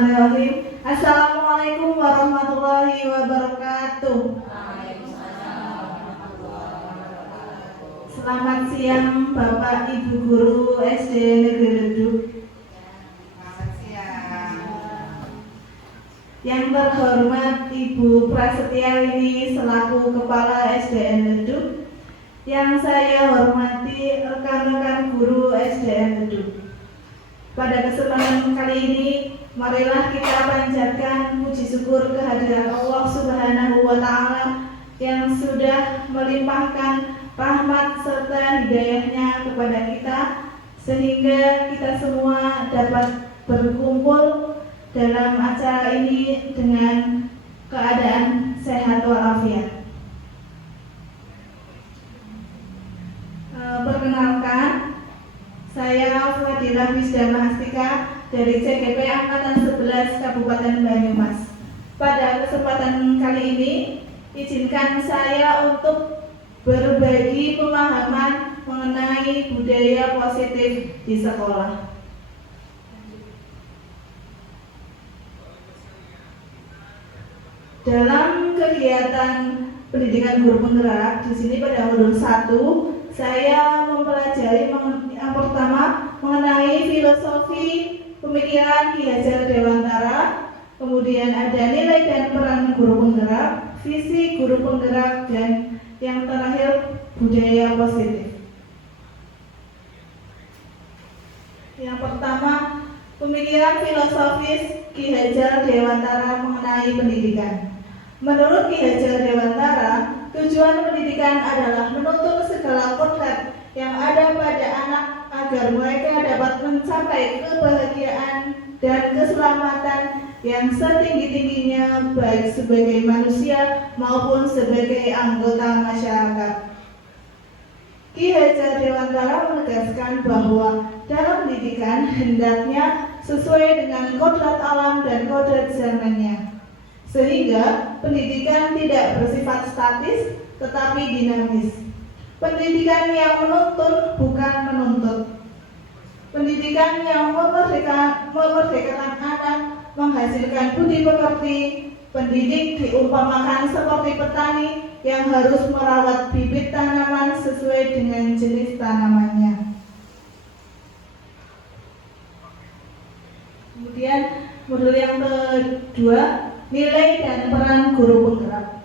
Bismillahirrahmanirrahim. Assalamualaikum warahmatullahi wabarakatuh. Selamat siang Bapak Ibu Guru SD Negeri Leduk. Selamat siang. Yang terhormat Ibu Prasetyaini selaku Kepala SDN Leduk. Yang saya hormati rekan-rekan guru SDN Leduk. Pada kesempatan kali ini, marilah kita panjatkan puji syukur kehadirat Allah Subhanahu wa Ta'ala yang sudah melimpahkan rahmat serta hidayahnya kepada kita, sehingga kita semua dapat berkumpul dalam acara ini dengan keadaan sehat walafiat. Perkenalkan, saya Fadilah Wisda Mahastika dari CGP Angkatan 11 Kabupaten Banyumas. Pada kesempatan kali ini, izinkan saya untuk berbagi pemahaman mengenai budaya positif di sekolah. Dalam kegiatan pendidikan guru penggerak di sini pada modul 1, saya mempelajari yang pertama mengenai filosofi pemikiran Ki Hajar Dewantara, kemudian ada nilai dan peran guru penggerak, visi guru penggerak, dan yang terakhir budaya positif. Yang pertama, pemikiran filosofis Ki Hajar Dewantara mengenai pendidikan. Menurut Ki Hajar Dewantara, tujuan pendidikan adalah menuntut segala kodrat yang ada pada anak agar mereka dapat mencapai kebahagiaan dan keselamatan yang setinggi-tingginya baik sebagai manusia maupun sebagai anggota masyarakat. Ki Hajar Dewantara menegaskan bahwa dalam pendidikan hendaknya sesuai dengan kodrat alam dan kodrat zamannya, sehingga pendidikan tidak bersifat statis tetapi dinamis. Pendidikan yang menuntun bukan menuntut. Pendidikan yang memerdekakan anak, menghasilkan budi pekerti. Pendidik diumpamakan seperti petani yang harus merawat bibit tanaman sesuai dengan jenis tanamannya. Kemudian modul yang kedua, nilai dan peran guru penggerak.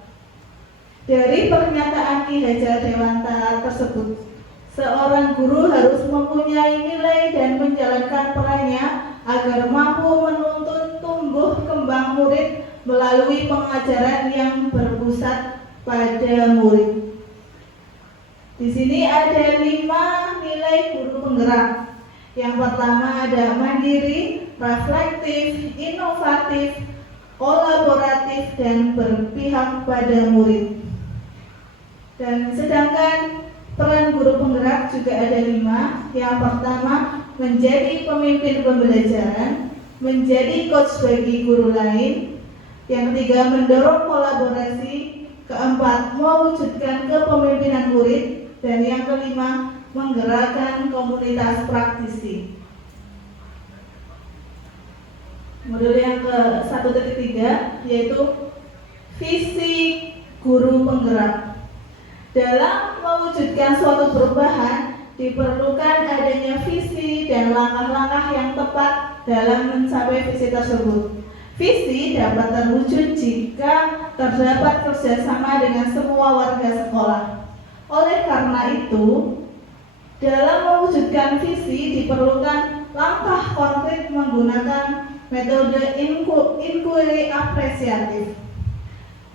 Dari pernyataan Ki Hajar Dewantara tersebut, seorang guru harus mempunyai nilai dan menjalankan perannya agar mampu menuntun tumbuh kembang murid melalui pengajaran yang berpusat pada murid. Di sini ada 5 nilai guru penggerak. Yang pertama ada mandiri, reflektif, inovatif, kolaboratif, dan berpihak pada murid. Dan sedangkan peran guru penggerak juga ada 5. Yang pertama, menjadi pemimpin pembelajaran, menjadi coach bagi guru lain. Yang ketiga, mendorong kolaborasi. Keempat, mewujudkan kepemimpinan murid. Dan yang kelima, menggerakkan komunitas praktisi. Modul yang ke-1.3 yaitu visi guru penggerak. Dalam mewujudkan suatu perubahan diperlukan adanya visi dan langkah-langkah yang tepat dalam mencapai visi tersebut. Visi dapat terwujud jika terdapat kerjasama dengan semua warga sekolah. Oleh karena itu, dalam mewujudkan visi diperlukan langkah konkret menggunakan metode inquiry apresiatif.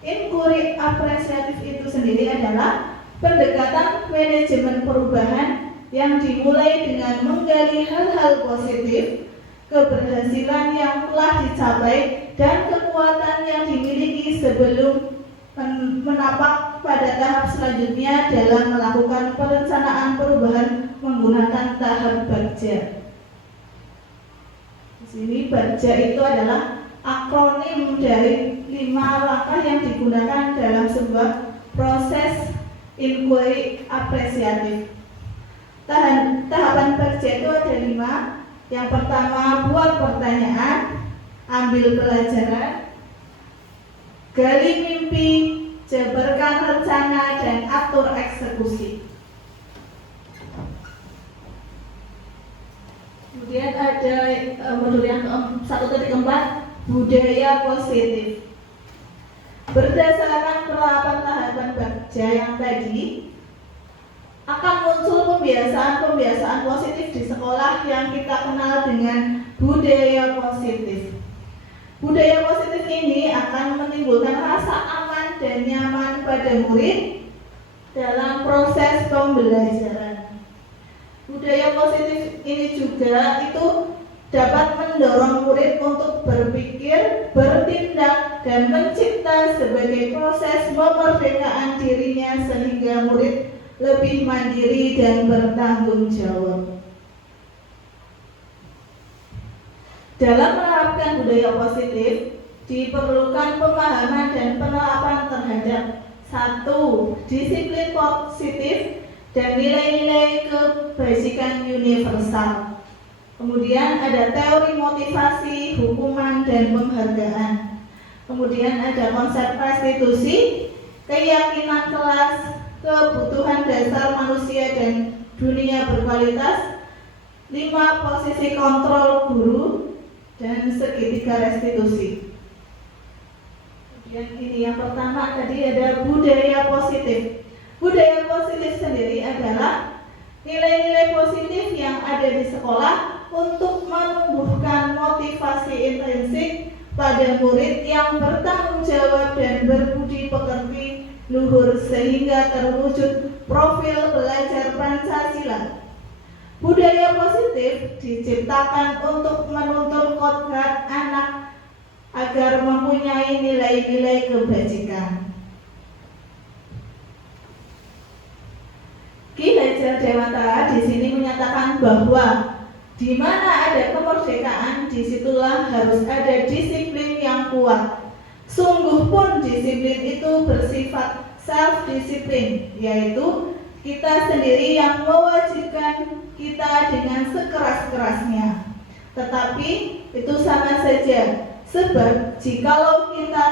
Inquiry apresiatif itu sendiri adalah pendekatan manajemen perubahan yang dimulai dengan menggali hal-hal positif, keberhasilan yang telah dicapai, dan kekuatan yang dimiliki sebelum menapak pada tahap selanjutnya dalam melakukan perencanaan perubahan menggunakan tahap Bagja. Di sini Bagja itu adalah akronim dari 5 langkah yang digunakan dalam sebuah proses inquiry apresiatif. Tahapan Bagja itu ada 5. Yang pertama, buat pertanyaan. ambil pelajaran, gali mimpi, jabarkan rencana, dan atur eksekusi. Kemudian ada modul yang 1.4, budaya positif. Berdasarkan penerapan tahapan Bagja yang tadi, akan muncul pembiasaan-pembiasaan positif di sekolah yang kita kenal dengan budaya positif. Budaya positif ini akan menimbulkan rasa aman dan nyaman pada murid dalam proses pembelajaran. Budaya positif ini juga itu dapat mendorong murid untuk berpikir, bertindak, dan mencipta sebagai proses pemerdekaan dirinya sehingga murid lebih mandiri dan bertanggung jawab. Dalam menerapkan budaya positif, diperlukan pemahaman dan penerapan terhadap 1. Disiplin positif dan nilai-nilai kebajikan universal. Kemudian ada teori motivasi, hukuman, dan penghargaan. Kemudian ada konsep restitusi, keyakinan kelas, kebutuhan dasar manusia dan dunia berkualitas, 5. Posisi kontrol guru, dan segitiga restitusi. Kemudian ini yang pertama tadi ada budaya positif. Budaya positif sendiri adalah nilai-nilai positif yang ada di sekolah untuk menumbuhkan motivasi intrinsik pada murid yang bertanggung jawab dan berbudi pekerti luhur sehingga terwujud profil belajar Pancasila. Budaya positif diciptakan untuk menuntun kodrat anak agar mempunyai nilai-nilai kebajikan. Ki Hajar Dewantara di sini menyatakan bahwa di mana ada kemerdekaan, disitulah harus ada disiplin yang kuat. Sungguh pun disiplin itu bersifat self-disiplin, yaitu kita sendiri yang mewajibkan kita dengan sekeras-kerasnya. Tetapi itu sama saja, sebab jikalau kita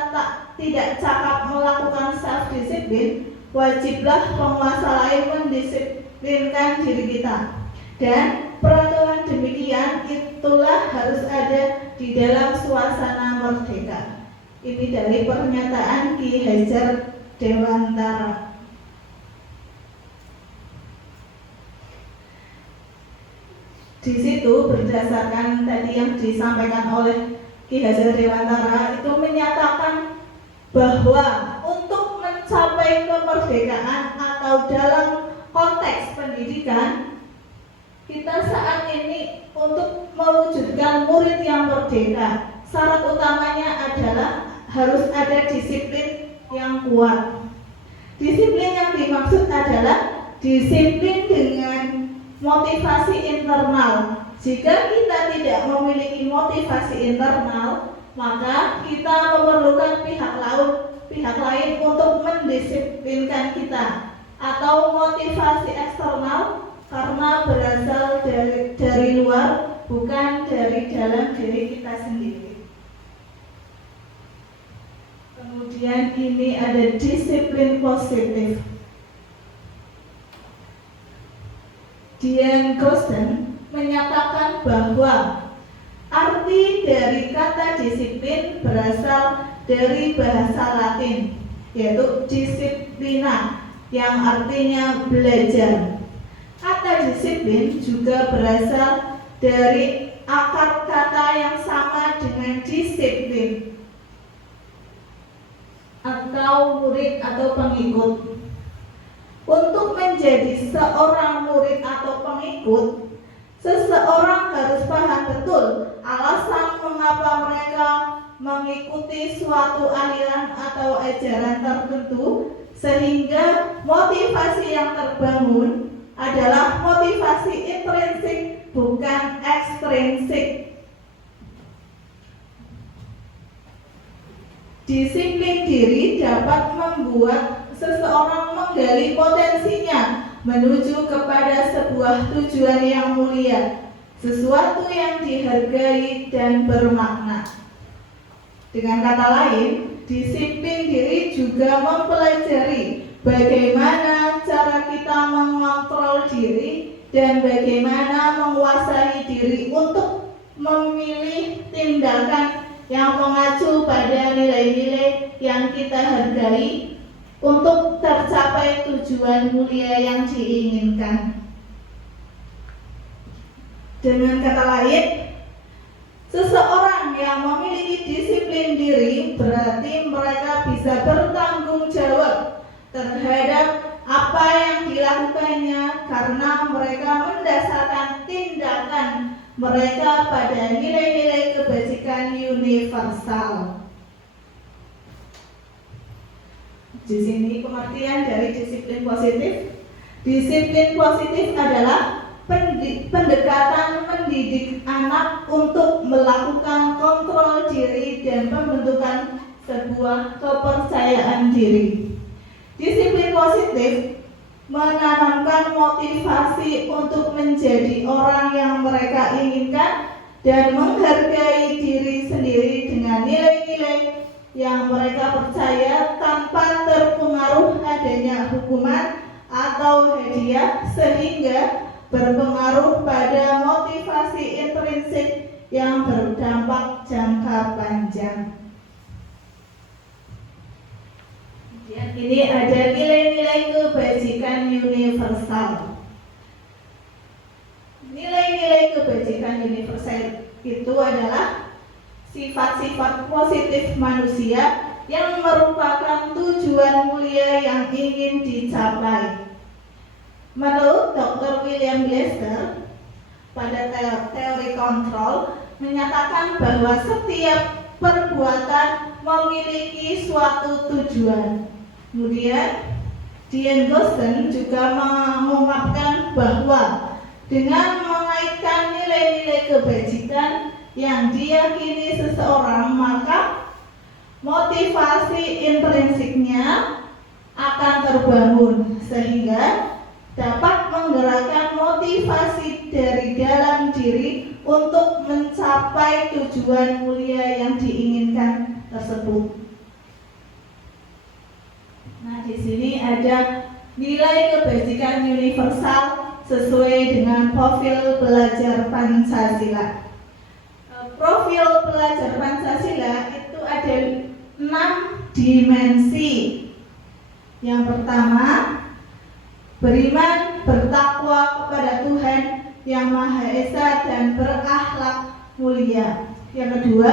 tidak cakap melakukan self-disiplin, wajiblah penguasa lain mendisiplinkan diri kita. Dan peraturan demikian itulah harus ada di dalam suasana merdeka. Ini dari pernyataan Ki Hajar Dewantara. Di situ berdasarkan tadi yang disampaikan oleh Ki Hajar Dewantara itu menyatakan bahwa untuk mencapai kemerdekaan atau dalam konteks pendidikan, kita saat ini untuk mewujudkan murid yang merdeka, syarat utamanya adalah harus ada disiplin yang kuat. Disiplin yang dimaksud adalah disiplin dengan motivasi internal. Jika kita tidak memiliki motivasi internal, maka kita memerlukan pihak lain untuk mendisiplinkan kita, atau motivasi eksternal karena berasal dari luar, bukan dari dalam diri kita sendiri. Kemudian ini ada disiplin positif. Diane Gossen menyatakan bahwa arti dari kata disiplin berasal dari bahasa Latin, yaitu disciplina, yang artinya belajar. Kata disiplin juga berasal dari akar kata yang sama dengan disiplin, atau murid atau pengikut. Untuk menjadi seorang murid atau pengikut, seseorang harus paham betul alasan mengapa mereka mengikuti suatu aliran atau ajaran tertentu, sehingga motivasi yang terbangun adalah motivasi intrinsik, bukan ekstrinsik. Disiplin diri dapat membuat seseorang menggali potensinya menuju kepada sebuah tujuan yang mulia, sesuatu yang dihargai dan bermakna. Dengan kata lain, disiplin diri juga mempelajari bagaimana cara kita mengontrol diri dan bagaimana menguasai diri untuk memilih tindakan yang mengacu pada nilai-nilai yang kita hargai untuk tercapai tujuan mulia yang diinginkan. Dengan kata lain, seseorang yang memiliki disiplin diri berarti mereka bisa bertanggung jawab terhadap apa yang dilakukannya karena mereka mendasarkan tindakan mereka pada nilai-nilai kebajikan universal. Di sini pengertian dari disiplin positif. Disiplin positif adalah pendekatan mendidik anak untuk melakukan kontrol diri dan pembentukan sebuah kepercayaan diri. Disiplin positif menanamkan motivasi untuk menjadi orang yang mereka inginkan dan menghargai diri sendiri dengan nilai-nilai yang mereka percaya tanpa terpengaruh adanya hukuman atau hadiah, sehingga berpengaruh pada motivasi intrinsik yang berdampak jangka panjang. Kemudian ini ada nilai-nilai kebajikan universal. Nilai-nilai kebajikan universal itu adalah sifat-sifat positif manusia yang merupakan tujuan mulia yang ingin dicapai. Menurut Dr. William Glasser pada teori kontrol menyatakan bahwa setiap perbuatan memiliki suatu tujuan. Kemudian Diane Gosden juga mengungkapkan bahwa dengan mengaitkan nilai-nilai kebajikan yang diyakini seseorang, maka motivasi intrinsiknya akan terbangun sehingga dapat menggerakkan motivasi dari dalam diri untuk mencapai tujuan mulia yang diinginkan tersebut. Nah, di sini ada nilai kebajikan universal sesuai dengan profil pelajar Pancasila. Profil pelajar Pancasila itu ada 6 dimensi. Yang pertama, beriman, bertakwa kepada Tuhan yang Maha Esa dan berakhlak mulia. Yang kedua,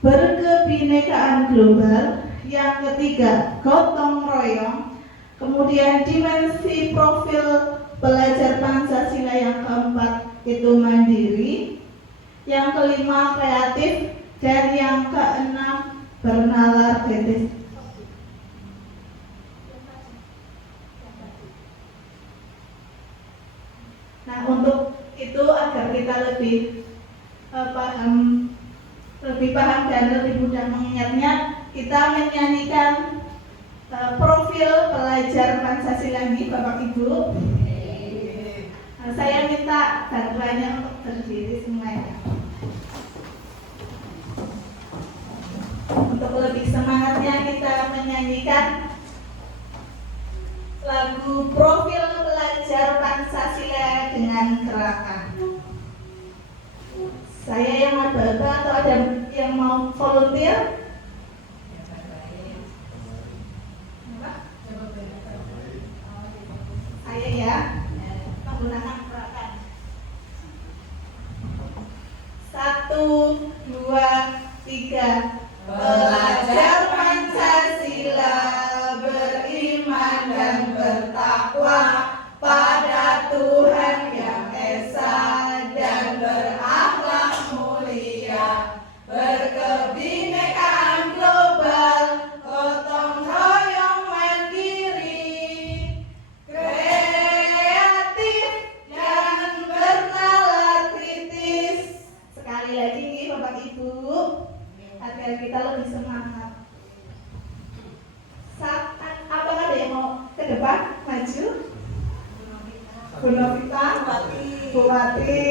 berkebinekaan global. Yang ketiga, gotong royong. Kemudian dimensi profil pelajar Pancasila yang keempat itu mandiri. Yang kelima, kreatif. Dan yang keenam, bernalar kritis. Nah, untuk itu agar kita lebih paham dan lebih mudah mengingatnya, kita menyanyikan profil pelajar Pancasila ini, Bapak Ibu. Saya minta bantuannya untuk berdiri semuanya. Untuk lebih semangatnya kita menyanyikan lagu profil pelajar Pancasila dengan gerakan. Saya yang aba-aba atau ada yang mau volunteer? Saya ya, menggunakan gerakan. 1, 2, 3. Pelajar Pancasila beriman dan bertakwa pada Tuhan yang Esa dan berakhlak mulia, berkebinekaan global, gotong royong mandiri, kreatif dan bernalar kritis. Sekali lagi Bapak Ibu, agar kita lebih semangat. Apakah ada yang mau ke depan, maju? Bu Novita, Bu Wati.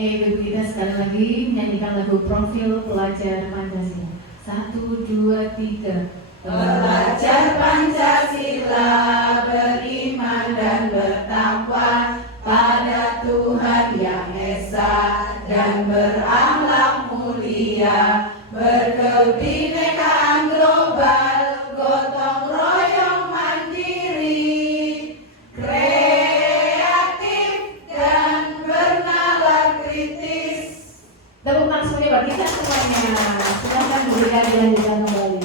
Ibu kita sekali lagi menyanyikan lagu Profil Pelajar Pancasila. 1, 2, 3. Belajar Pancasila, beriman dan bertakwa pada Tuhan Yang Esa dan berakhlak mulia, berkebinekaan global, gotong royong mandiri, kreatif dan bernalar kritis. Tepuk tangan semuanya buat kita semuanya. Silakan Bu Lia dilanjutkan kembali.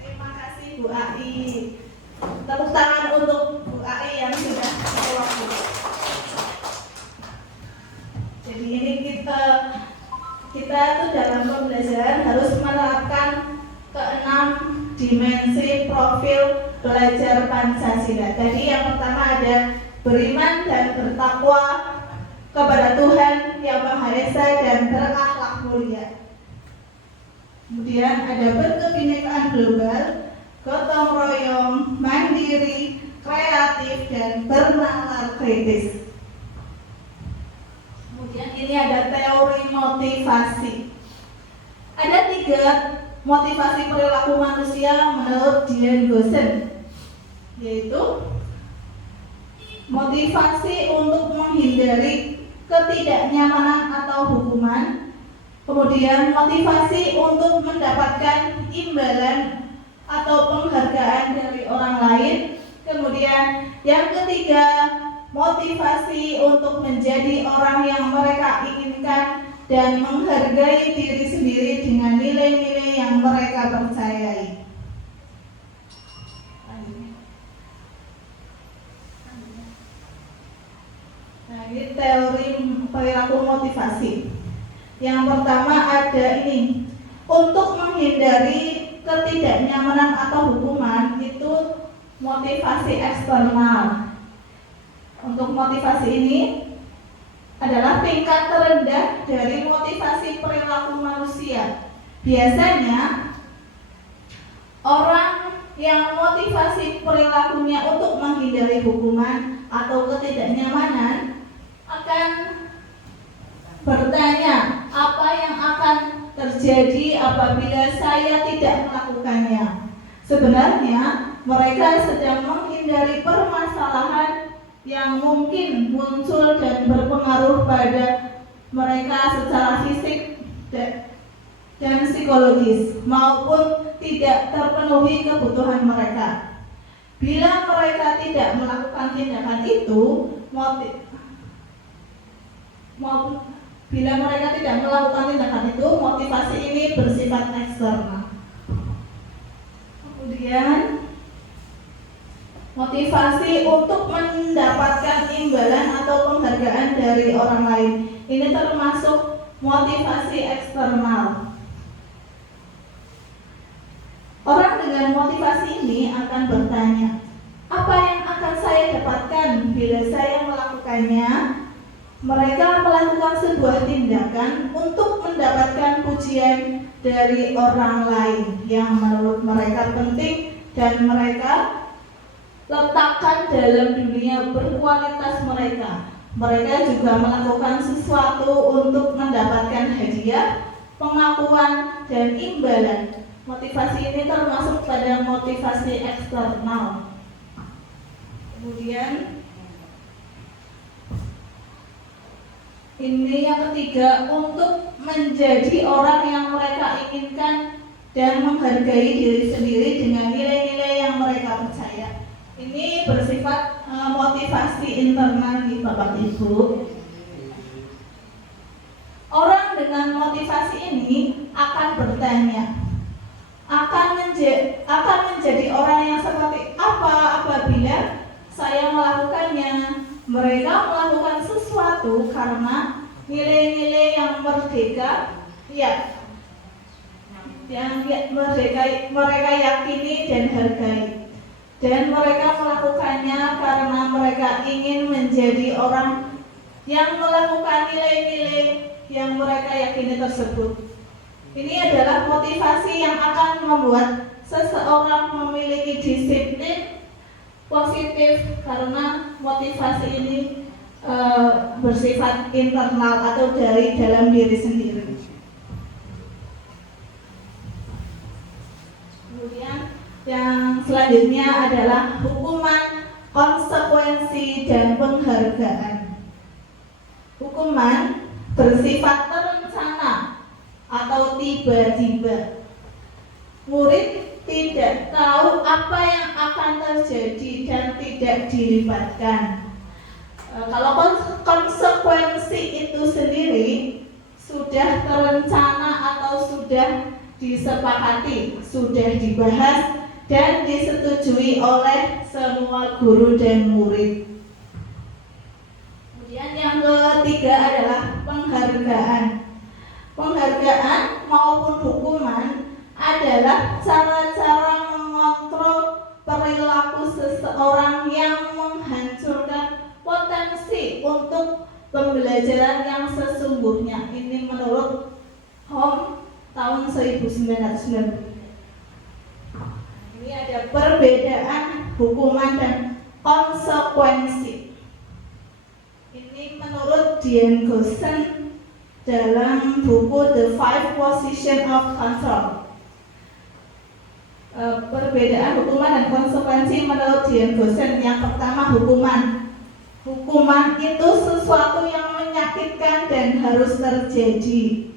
Terima kasih Bu Ai. Tepuk tangan untuk Bu Ai yang sudah pakai waktu. Jadi ini kita tuh dalam pembelajaran harus menerapkan keenam dimensi profil belajar Pancasila. Tadi yang pertama ada beriman dan bertakwa kepada Tuhan Yang Maha Esa dan berakhlak mulia. Kemudian ada berkebinekaan global, gotong royong, mandiri, kreatif, dan bernalar kritis. Kemudian ini ada teori motivasi. Ada 3 motivasi perilaku manusia menurut Dian Goosen, yaitu motivasi untuk menghindari ketidaknyamanan atau hukuman, kemudian motivasi untuk mendapatkan imbalan atau penghargaan dari orang lain, kemudian yang ketiga motivasi untuk menjadi orang yang mereka inginkan dan menghargai diri sendiri dengan nilai-nilai yang mereka percayai. Nah, ini teori perilaku motivasi. Yang pertama ada ini, untuk menghindari ketidaknyamanan atau hukuman itu motivasi eksternal. Untuk motivasi ini adalah tingkat terendah dari motivasi perilaku manusia. Biasanya orang yang motivasi perilakunya untuk menghindari hukuman atau ketidaknyamanan akan bertanya, apa yang akan terjadi apabila saya tidak melakukannya? Sebenarnya mereka sedang menghindari permasalahan yang mungkin muncul dan berpengaruh pada mereka secara fisik dan psikologis maupun tidak terpenuhi kebutuhan mereka. Bila mereka tidak melakukan tindakan itu, bila mereka tidak melakukan tindakan itu, motivasi ini bersifat eksternal. Kemudian motivasi untuk mendapatkan imbalan atau penghargaan dari orang lain. Ini termasuk motivasi eksternal. Orang dengan motivasi ini akan bertanya, apa yang akan saya dapatkan bila saya melakukannya? Mereka melakukan sebuah tindakan untuk mendapatkan pujian dari orang lain yang menurut mereka penting dan mereka letakkan dalam dunia berkualitas mereka. Mereka juga melakukan sesuatu untuk mendapatkan hadiah, pengakuan, dan imbalan. Motivasi ini termasuk pada motivasi eksternal. Kemudian ini yang ketiga, untuk menjadi orang yang mereka inginkan dan menghargai diri sendiri dengan nilai-nilai yang mereka percaya. Ini bersifat motivasi internal di Bapak Ibu. Orang dengan motivasi ini akan bertanya, akan menjadi orang yang seperti apa apabila saya melakukannya. Mereka melakukan sesuatu karena nilai-nilai yang merdeka, ya, yang mereka yakini dan hargai. Dan mereka melakukannya karena mereka ingin menjadi orang yang melakukan nilai-nilai yang mereka yakini tersebut. Ini adalah motivasi yang akan membuat seseorang memiliki disiplin positif, karena motivasi ini bersifat internal atau dari dalam diri sendiri. Kemudian yang selanjutnya adalah hukuman, konsekuensi, dan penghargaan. Hukuman bersifat terencana atau tiba-tiba. Murid tidak tahu apa yang akan terjadi dan tidak dilibatkan. Kalau konsekuensi itu sendiri sudah terencana atau sudah disepakati, sudah dibahas dan disetujui oleh semua guru dan murid. Kemudian yang ketiga adalah penghargaan. Penghargaan maupun hukuman adalah cara-cara mengontrol perilaku seseorang yang menghancurkan potensi untuk pembelajaran yang sesungguhnya. Ini menurut Home tahun 1990. Ini ada perbedaan hukuman dan konsekuensi. Ini menurut Dian Goosen dalam buku The Five Positions of Control. Perbedaan hukuman dan konsekuensi menurut Dian Goosen. Yang pertama, hukuman. Hukuman itu sesuatu yang menyakitkan dan harus terjadi.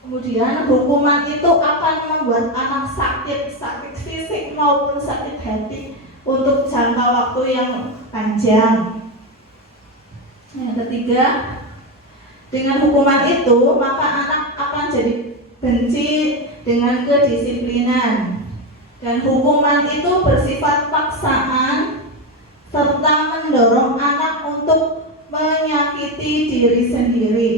Kemudian hukuman itu akan membuat anak sakit fisik maupun sakit hati untuk jangka waktu yang panjang. Yang ketiga, dengan hukuman itu maka anak akan jadi benci dengan kedisiplinan. Dan hukuman itu bersifat paksaan serta mendorong anak untuk menyakiti diri sendiri.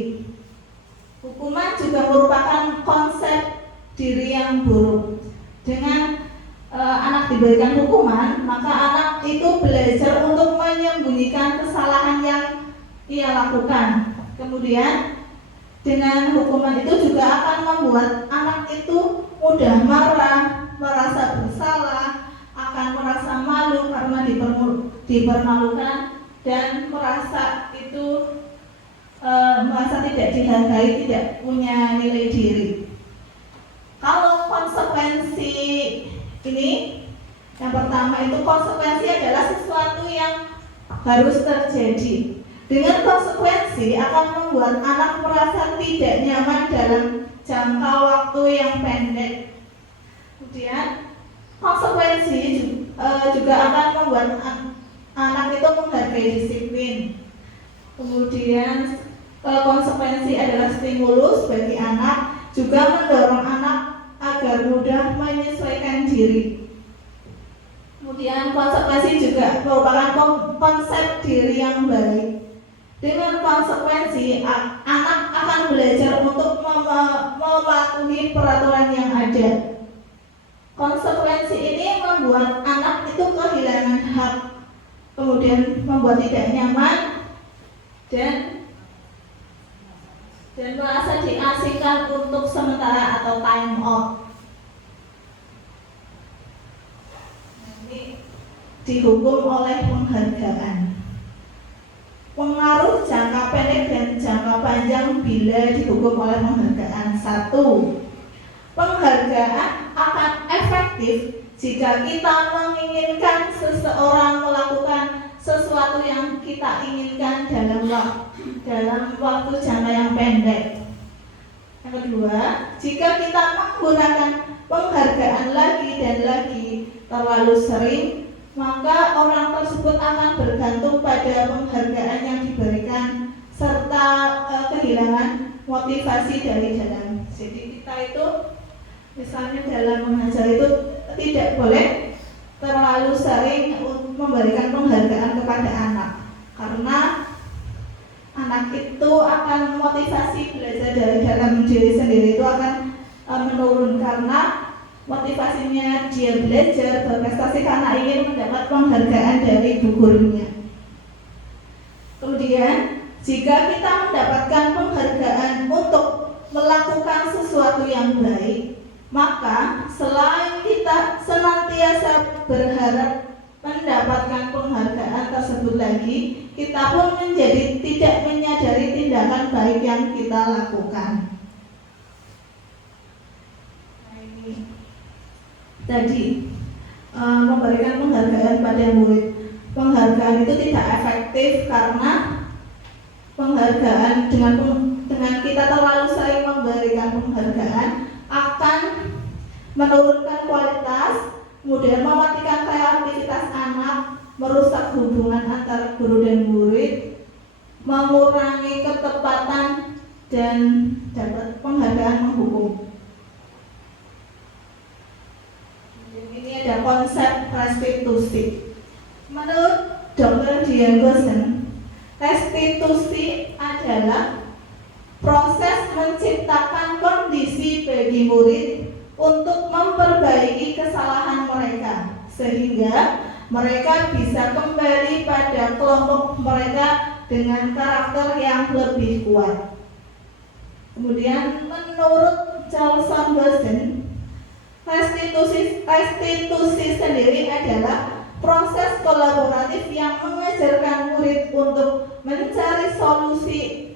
Hukuman juga merupakan konsep diri yang buruk. Dengan anak diberikan hukuman, maka anak itu belajar untuk menyembunyikan kesalahan yang ia lakukan. Kemudian dengan hukuman itu juga akan membuat anak itu mudah marah, merasa bersalah, akan merasa malu karena dipermalukan dan merasa tidak dihargai, tidak punya nilai diri. Kalau konsekuensi ini, yang pertama itu konsekuensi adalah sesuatu yang harus terjadi. Dengan konsekuensi akan membuat anak merasa tidak nyaman dalam jangka waktu yang pendek. Kemudian konsekuensi juga akan membuat anak itu menghargai disiplin. Kemudian konsekuensi adalah stimulus bagi anak, juga mendorong anak agar mudah menyesuaikan diri. Kemudian konsekuensi juga merupakan konsep diri yang baik. Dengan konsekuensi, anak akan belajar untuk mematuhi peraturan yang ada. Konsekuensi ini membuat anak itu kehilangan hak, kemudian membuat tidak nyaman dan merasa diasingkan untuk sementara atau time out. Ini dihukum oleh penghargaan. Pengaruh jangka pendek dan jangka panjang bila dihukum oleh penghargaan. 1. Penghargaan akan efektif jika kita menginginkan seseorang melakukan sesuatu yang kita inginkan dalam waktu jangka yang pendek. Yang kedua, jika kita menggunakan penghargaan lagi dan lagi terlalu sering, maka orang tersebut akan bergantung pada penghargaan yang diberikan serta kehilangan motivasi dari dalam. Jadi kita itu misalnya dalam mengajar itu tidak boleh terlalu sering memberikan penghargaan kepada anak, karena anak itu akan motivasi belajar dari dalam diri sendiri itu akan menurun, karena motivasinya dia belajar berprestasi karena ingin mendapat penghargaan dari gurunya. Kemudian jika kita mendapatkan penghargaan untuk melakukan sesuatu yang baik, maka selain kita senantiasa berharap mendapatkan penghargaan tersebut lagi, kita pun menjadi tidak menyadari tindakan baik yang kita lakukan. Nah, ini tadi memberikan penghargaan pada murid. Penghargaan itu tidak efektif karena penghargaan dengan kita terlalu sering memberikan penghargaan akan menurunkan kualitas, kemudian mematikan kreativitas anak, merusak hubungan antara guru dan murid, mengurangi ketepatan, dan dapat penghargaan menghukum. Ini ada konsep restitusi. Menurut Dr. Dian Goosen, restitusi adalah proses menciptakan kondisi bagi murid untuk memperbaiki kesalahan mereka sehingga mereka bisa kembali pada kelompok mereka dengan karakter yang lebih kuat. Kemudian menurut Charlson Goosen, restitusi sendiri adalah proses kolaboratif yang mengajarkan murid untuk mencari solusi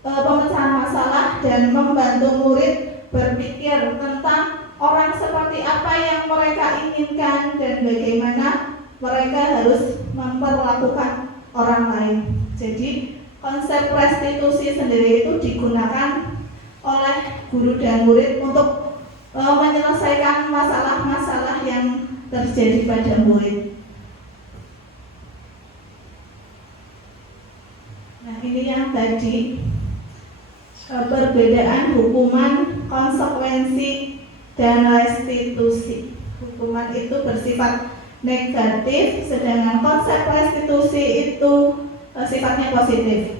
pemecahan masalah dan membantu murid berpikir tentang orang seperti apa yang mereka inginkan dan bagaimana mereka harus memperlakukan orang lain. Jadi konsep restitusi sendiri itu digunakan oleh guru dan murid untuk menyelesaikan masalah-masalah yang terjadi pada murid. Nah, ini yang tadi perbedaan hukuman, konsekuensi, dan restitusi. Hukuman itu bersifat negatif, sedangkan konsep restitusi itu sifatnya positif.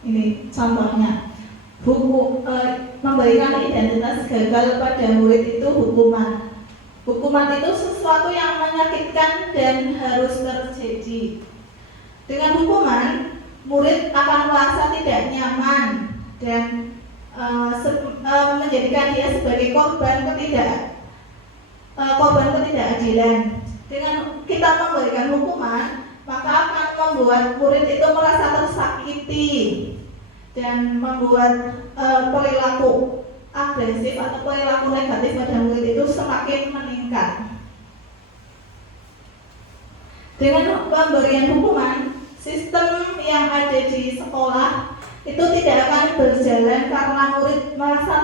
Ini contohnya, memberikan identitas gagal pada murid itu hukuman. Hukuman itu sesuatu yang menyakitkan dan harus terjadi. Dengan hukuman, murid akan merasa tidak nyaman dan menjadikan dia sebagai korban ketidakadilan. Dengan kita memberikan hukuman, maka akan membuat murid itu merasa tersakiti dan membuat perilaku agresif atau perilaku negatif pada murid itu semakin meningkat. Dengan pemberian hukuman, sistem yang ada di sekolah itu tidak akan berjalan karena murid merasa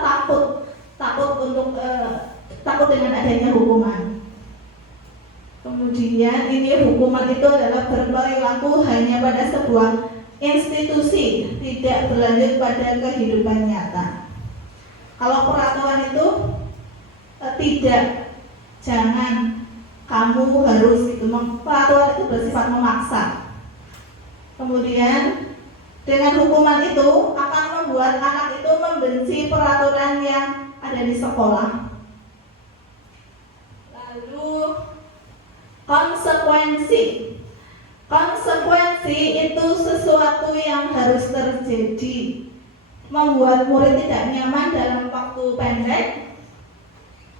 takut dengan adanya hukuman. Kemudian ini hukuman itu adalah berperilaku hanya pada sebuah institusi, tidak berlanjut pada kehidupan nyata. Kalau peraturan itu tidak, jangan, kamu harus gitu. Peraturan itu bersifat memaksa. Kemudian dengan hukuman itu akan membuat anak itu membenci peraturan yang ada di sekolah. Lalu konsekuensi. Konsekuensi itu sesuatu yang harus terjadi, membuat murid tidak nyaman dalam waktu pendek,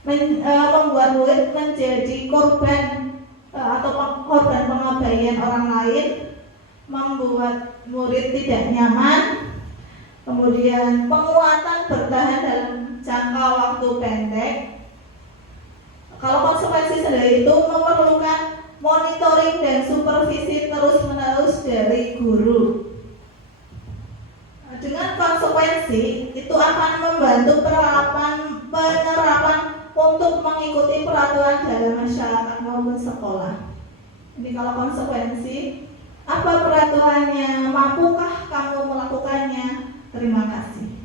membuat murid menjadi korban atau korban pengabaian orang lain, membuat murid tidak nyaman, kemudian penguatan bertahan dalam jangka waktu pendek. Kalau konsekuensi sendiri itu memerlukan monitoring dan supervisi terus-menerus dari guru. Dengan konsekuensi itu akan membantu penerapan untuk mengikuti peraturan dalam masyarakat maupun sekolah. Jadi kalau konsekuensi, apa peraturannya? Mampukah kamu melakukannya? Terima kasih.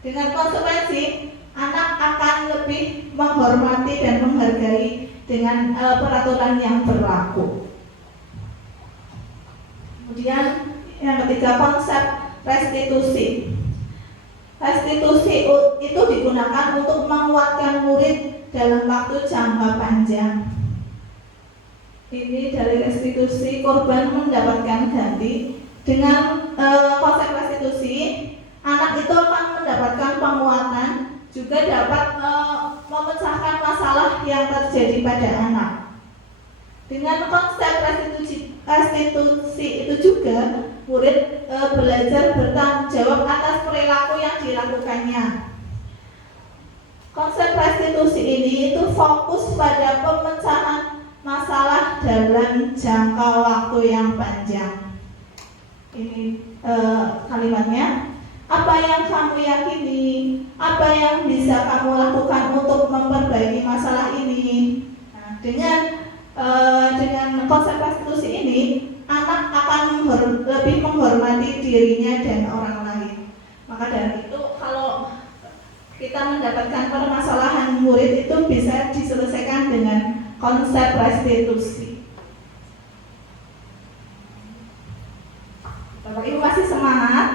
Dengan konsekuensi, anak akan lebih menghormati dan menghargai dengan peraturan yang berlaku. Kemudian yang ketiga, konsep restitusi. Restitusi itu digunakan untuk menguatkan murid dalam waktu jangka panjang. Ini dari restitusi, korban mendapatkan ganti Dengan konsep restitusi, anak itu akan mendapatkan penguatan, juga dapat memecahkan masalah yang terjadi pada anak. Dengan konsep restitusi itu juga murid belajar bertanggung jawab atas perilaku yang dilakukannya. Konsep restitusi ini itu fokus pada pemecahan masalah dalam jangka waktu yang panjang. Ini kalimatnya. Apa yang kamu yakini? Apa yang bisa kamu lakukan untuk memperbaiki masalah ini? Nah, dengan konsep restitusi ini, anak akan lebih menghormati dirinya dan orang lain. Maka dari itu, kalau kita mendapatkan permasalahan murid itu bisa diselesaikan dengan konsep restitusi. Bapak Ibu masih semangat?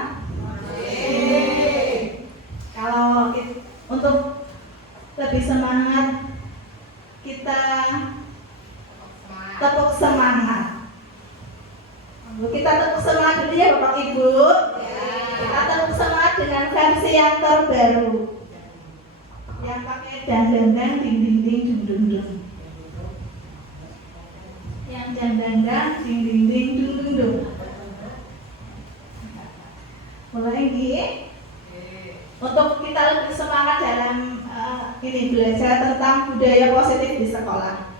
Kalau untuk lebih semangat, kita tepuk semangat. Kita tepuk semangat dulu ya Bapak Ibu. Kita tepuk semangat dengan versi yang terbaru, yang pakai dang-dang-dang, ding-ding-ding, dung-dung-dung. Yang dang-dang-dang, ding-ding-ding, dung-dung-dung. Mulai lagi. Untuk kita lebih semangat dalam ini belajar tentang budaya positif di sekolah.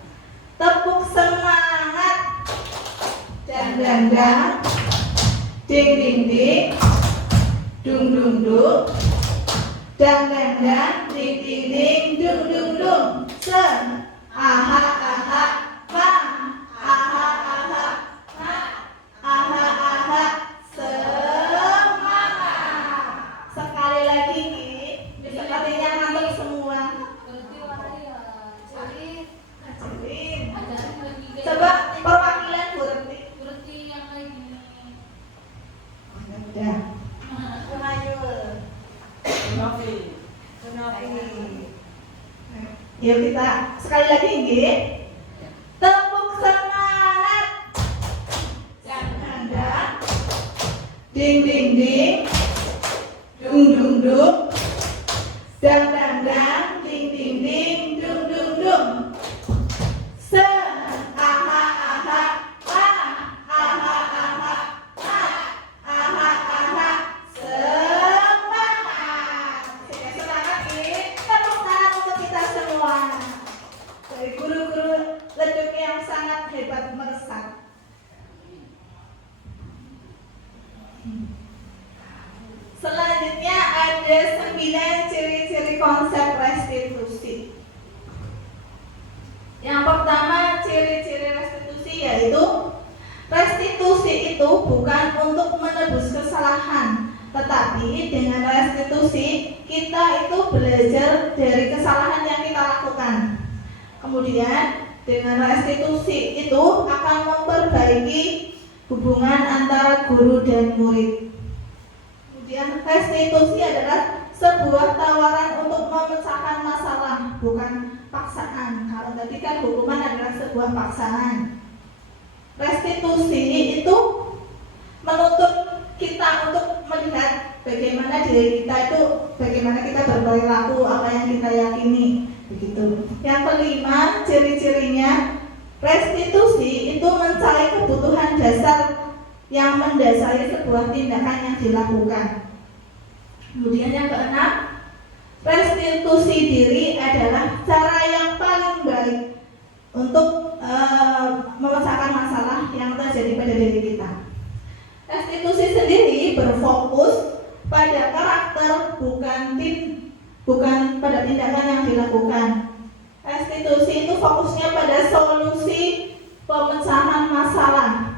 Tepuk semangat, dang-dang-dang, ding-ding-ding, dung-dung-dung, dang-dang-dang, ding-ding-ding, dung-dung-dung. Aha-aha, ma, aha-aha, ma, aha-aha, semangat. Sekali lagi, sepertinya ngantuk semua. Coba perwakilan Bu Reti yang lagi. Udah. Yuk kita sekali lagi nggih. Tepuk semangat. Dang-dang, ding-ding-ding, dung-dung-dung, dang-dang-dang, ding-ding-ding, dung-dung-dung. Aha-aha, aha-aha, aha-aha, semangat. Semangat ini tepuk tangan untuk kita semua. Dari guru-guru leduk yang sangat hebat meresap. Selanjutnya ada 9 ciri-ciri konsep restitusi. Yang pertama, ciri-ciri restitusi yaitu restitusi itu bukan untuk menebus kesalahan, tetapi dengan restitusi kita itu belajar dari kesalahan yang kita lakukan. Kemudian dengan restitusi itu akan memperbaiki hubungan antara guru dan murid. Kemudian restitusi adalah sebuah tawaran untuk memecahkan masalah, bukan paksaan. Kalau tadi kan hukuman adalah sebuah paksaan. Restitusi itu menuntut kita untuk melihat bagaimana diri kita itu, bagaimana kita berperilaku, apa yang kita yakini, begitu. Yang kelima, ciri-cirinya, restitusi itu mencari kebutuhan dasar yang mendasari sebuah tindakan yang dilakukan. Kemudian yang keenam, restitusi diri adalah cara yang paling baik untuk memecahkan masalah yang terjadi pada diri kita. Restitusi sendiri berfokus pada karakter, bukan pada tindakan yang dilakukan. Restitusi itu fokusnya pada solusi pemecahan masalah.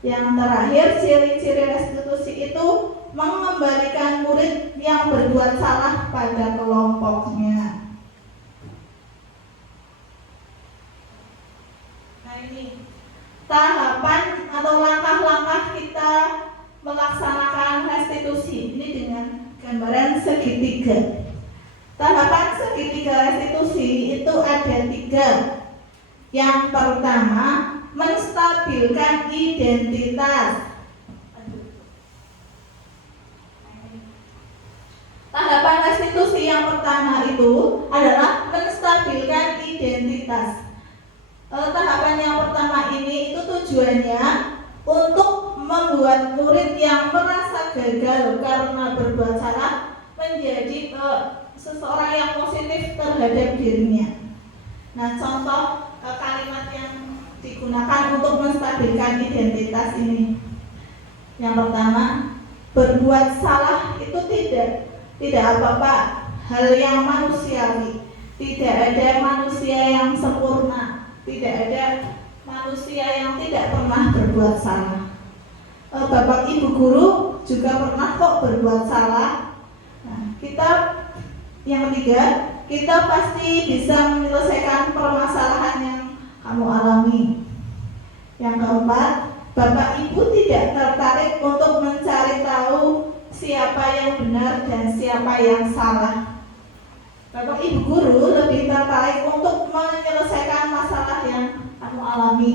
Yang terakhir, ciri-ciri restitusi itu mengembalikan murid yang berbuat salah pada kelompoknya. Nah, ini tahapan atau langkah-langkah kita melaksanakan restitusi. Ini dengan gambaran segitiga. Tahapan segitiga restitusi itu ada 3. Yang pertama, menstabilkan identitas. tahapan restitusi yang pertama itu adalah menstabilkan identitas. Tahapan yang pertama ini itu tujuannya untuk membuat murid yang merasa gagal karena berbuat salah menjadi seseorang yang positif terhadap dirinya. Nah, contoh kalimat yang digunakan untuk menstabilkan identitas ini. Yang pertama, berbuat salah itu tidak apa-apa, hal yang manusiawi. Tidak ada manusia yang sempurna, tidak ada manusia yang tidak pernah berbuat salah. Bapak Ibu guru juga pernah kok berbuat salah. Nah, yang ketiga, kita pasti bisa menyelesaikan permasalahan yang kamu alami. Yang keempat, Bapak Ibu tidak tertarik untuk mencari tahu siapa yang benar dan siapa yang salah. Bapak Ibu guru lebih tertarik untuk menyelesaikan masalah yang kamu alami.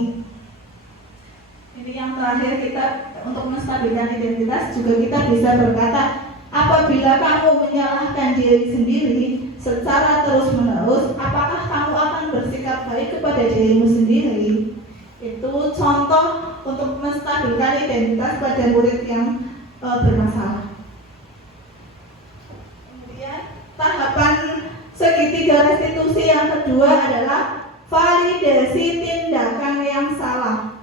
Ini yang terakhir, kita untuk menstabilkan identitas juga kita bisa berkata, apabila kamu menyalahkan diri sendiri secara terus-menerus, apakah kamu akan bersikap baik kepada dirimu sendiri? Itu contoh untuk menstabilkan identitas pada murid yang bermasalah. Kemudian tahapan segitiga restitusi yang kedua adalah validasi tindakan yang salah.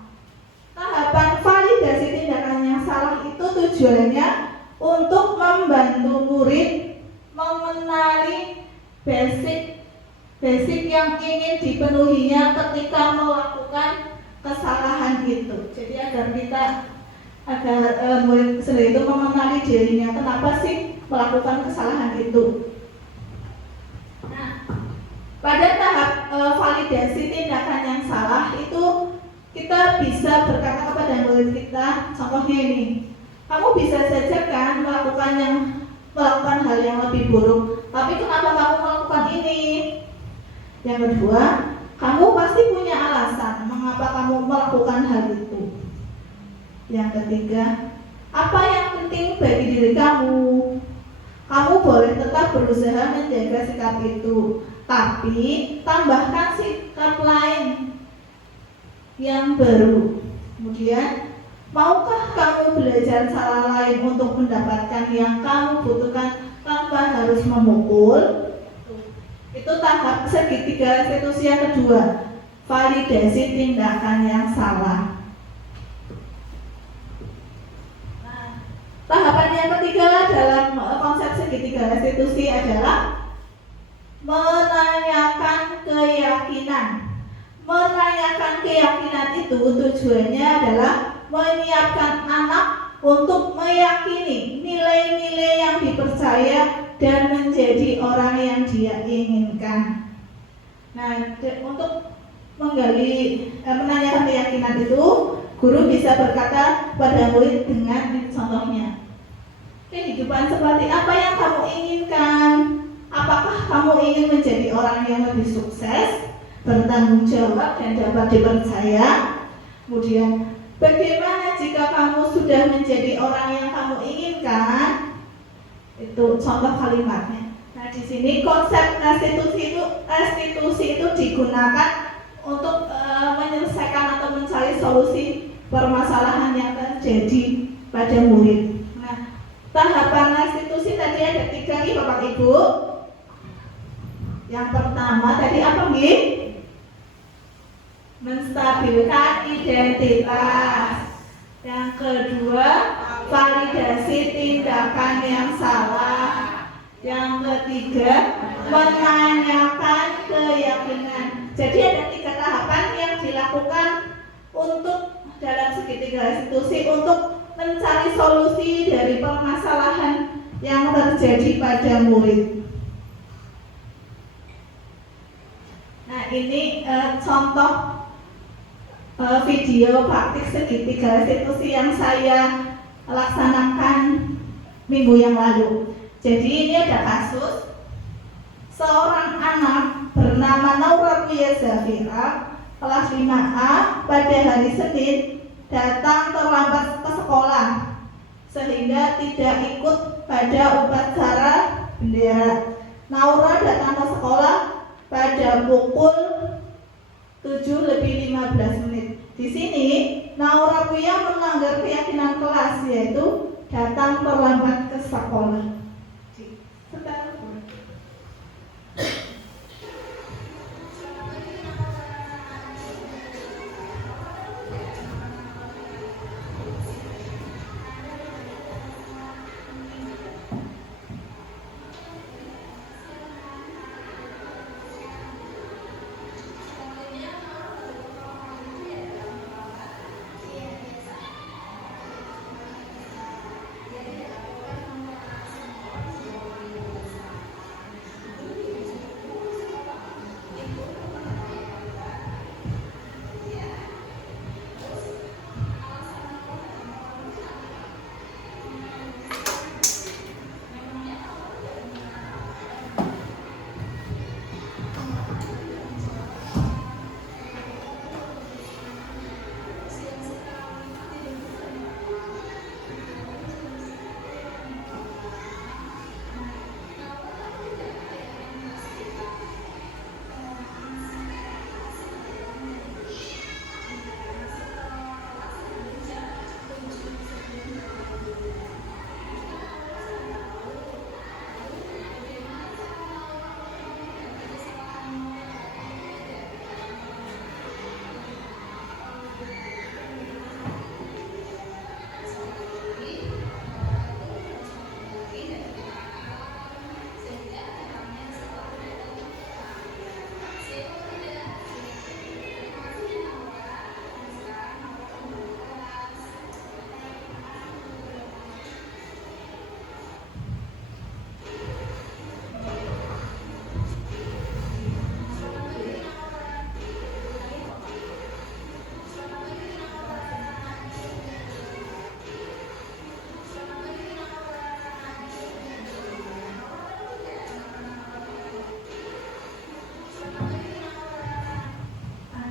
Tahapan validasi tindakan yang salah itu tujuannya untuk membantu murid mengenali basic yang ingin dipenuhinya ketika melakukan kesalahan itu. Jadi agar murid sendiri itu mengenali dirinya, kenapa sih melakukan kesalahan itu. Nah, pada tahap validasi tindakan yang salah itu kita bisa berkata kepada murid kita, contohnya ini, kamu bisa saja kan melakukan hal yang lebih buruk, tapi kenapa kamu melakukan ini? Yang kedua, kamu pasti punya alasan mengapa kamu melakukan hal itu. Yang ketiga, apa yang penting bagi diri kamu? Kamu boleh tetap berusaha menjaga sikap itu, tapi tambahkan sikap lain yang baru. Kemudian, maukah kamu belajar cara lain untuk mendapatkan yang kamu butuhkan tanpa harus memukul? Itu tahap segitiga restitusi yang kedua, validasi tindakan yang salah. Nah, tahapan yang ketiga dalam konsep segitiga restitusi adalah menanyakan keyakinan. Menanyakan keyakinan itu tujuannya adalah menyiapkan anak untuk meyakini nilai-nilai yang dipercaya dan menjadi orang yang dia inginkan. Nah, untuk menanyakan keyakinan itu, guru bisa berkata pada murid dengan contohnya, kehidupan seperti apa yang kamu inginkan? Apakah kamu ingin menjadi orang yang lebih sukses, bertanggung jawab dan dapat dipercaya? Kemudian, bagaimana jika kamu sudah menjadi orang yang kamu inginkan? Itu contoh kalimatnya. Nah, di sini konsep restitusi itu digunakan untuk menyelesaikan atau mencari solusi permasalahan yang terjadi pada murid. Nah, tahapan restitusi tadi ada 3 nih Bapak Ibu. Yang pertama tadi apa nih? Menstabilkan identitas. Yang kedua, validasi tindakan yang salah. Yang ketiga, menanyakan keyakinan. Jadi ada 3 tahapan yang dilakukan untuk dalam segitiga restitusi untuk mencari solusi dari permasalahan yang terjadi pada murid. Nah, ini contoh video praktik segitiga restitusi yang saya laksanakan minggu yang lalu. Jadi ini ada kasus seorang anak bernama Naura Pia Zafira, kelas 5A, pada hari Senin datang terlambat ke sekolah sehingga tidak ikut pada upacara bendera. Naura datang ke sekolah pada pukul 7:15. Di sini Naura Puya melanggar keyakinan kelas, yaitu datang terlambat ke sekolah.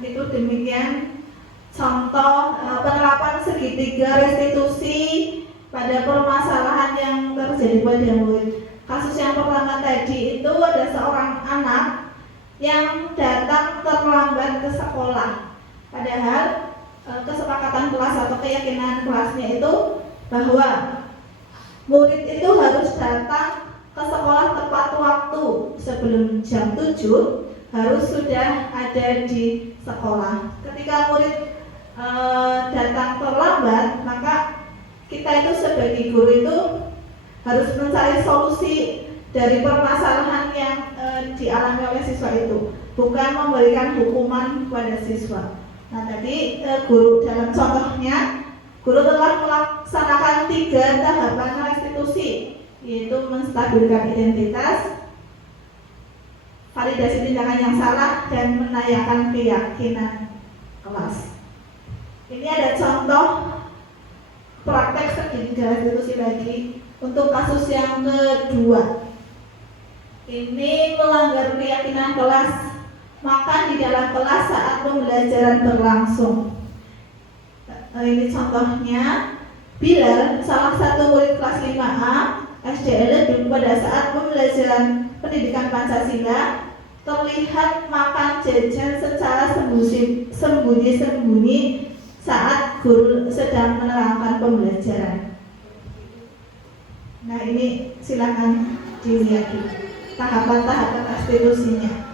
Itu demikian contoh penerapan segitiga restitusi pada permasalahan yang terjadi pada murid. Kasus yang pertama tadi itu ada seorang anak yang datang terlambat ke sekolah. Padahal kesepakatan kelas atau keyakinan kelasnya itu bahwa murid itu harus datang ke sekolah tepat waktu, sebelum jam 7 harus sudah ada di sekolah. Ketika murid datang terlambat, maka kita itu sebagai guru itu harus mencari solusi dari permasalahan yang dialami oleh siswa itu, bukan memberikan hukuman kepada siswa. Nah tadi guru dalam contohnya, guru telah melaksanakan 3 tahapan restitusi, yaitu menstabilkan identitas, validasi tindakan yang salah, dan menanyakan keyakinan kelas. Ini ada contoh praktek segitiga restitusi lagi untuk kasus yang kedua. Ini melanggar keyakinan kelas, makan di dalam kelas saat pembelajaran berlangsung. Ini contohnya, Bilal, salah satu murid kelas 5A SDLD pada saat pembelajaran pendidikan Pancasila, terlihat makan jajan secara sembunyi-sembunyi saat guru sedang menerangkan pembelajaran. Nah ini silakan dilihat tahapan-tahapan restitusinya.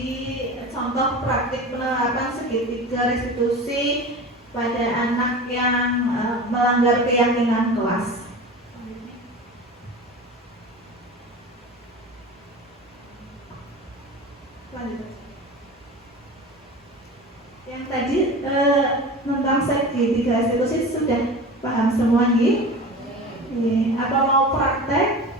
tadi contoh praktik penerapan segitiga restitusi pada anak yang melanggar keyakinan kelas. Lanjut. Yang tadi tentang segitiga restitusi sudah paham semua nih? Apa mau praktek?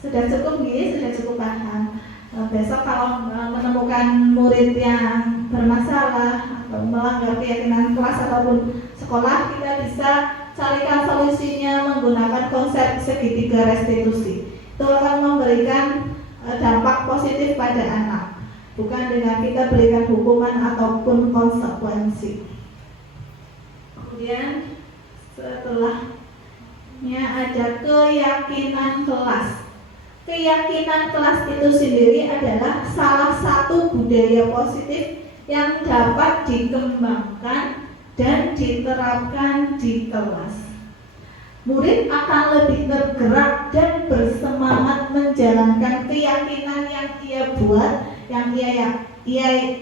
Sudah cukup nih, sudah cukup paham. Besok kalau menemukan murid yang bermasalah atau melanggar keyakinan kelas ataupun sekolah, kita bisa carikan solusinya menggunakan konsep segitiga restitusi. Itu akan memberikan dampak positif pada anak, bukan dengan kita berikan hukuman ataupun konsekuensi. Kemudian setelahnya ada keyakinan kelas. Keyakinan kelas itu sendiri adalah salah satu budaya positif yang dapat dikembangkan dan diterapkan di kelas. Murid akan lebih tergerak dan bersemangat menjalankan keyakinan yang ia buat, yang ia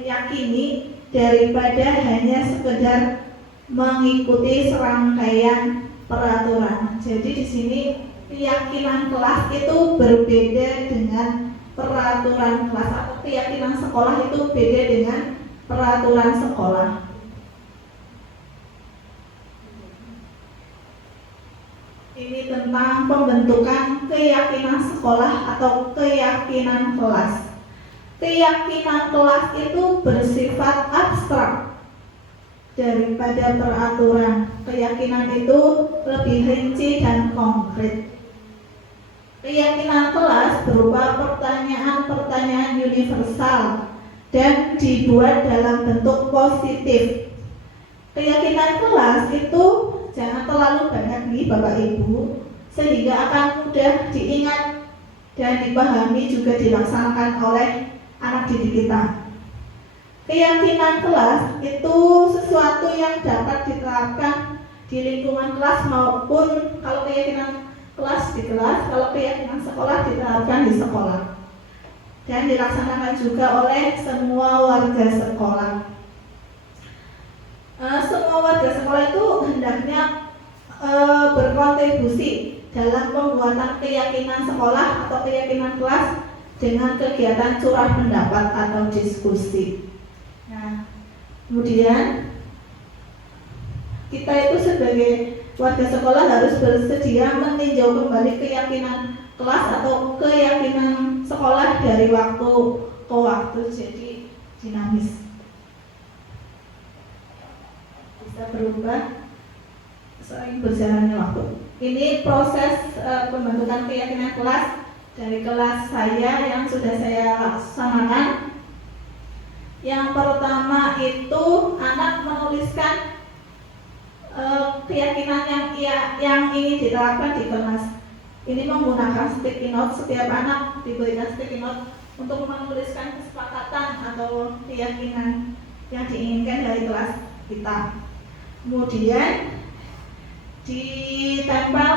yakini, daripada hanya sekedar mengikuti serangkaian peraturan. Jadi di sini keyakinan kelas itu berbeda dengan peraturan kelas, atau keyakinan sekolah itu beda dengan peraturan sekolah. Ini tentang pembentukan keyakinan sekolah atau keyakinan kelas. Keyakinan kelas itu bersifat abstrak daripada peraturan. Keyakinan itu lebih rinci dan konkret. Keyakinan kelas berupa pertanyaan-pertanyaan universal dan dibuat dalam bentuk positif. Keyakinan kelas itu jangan terlalu banyak nih Bapak Ibu, sehingga akan mudah diingat dan dipahami juga dilaksanakan oleh anak didik kita. Keyakinan kelas itu sesuatu yang dapat diterapkan di lingkungan kelas maupun kalau keyakinan kelas di kelas, kalau keyakinan sekolah diterapkan di sekolah dan dilaksanakan juga oleh semua warga sekolah. Semua warga sekolah itu hendaknya berkontribusi dalam pembuatan keyakinan sekolah atau keyakinan kelas dengan kegiatan curah pendapat atau diskusi. Nah, kemudian kita itu sebagai warga sekolah harus bersedia meninjau kembali keyakinan kelas atau keyakinan sekolah dari waktu ke waktu, jadi dinamis, bisa berubah seiring berjalannya waktu. Ini proses pembentukan keyakinan kelas dari kelas saya yang sudah saya laksanakan. Yang pertama itu anak menuliskan keyakinan yang ingin diterapkan di kelas. Ini menggunakan sticky note. Setiap anak diberikan sticky note untuk menuliskan kesepakatan atau keyakinan yang diinginkan dari kelas kita. Kemudian ditempel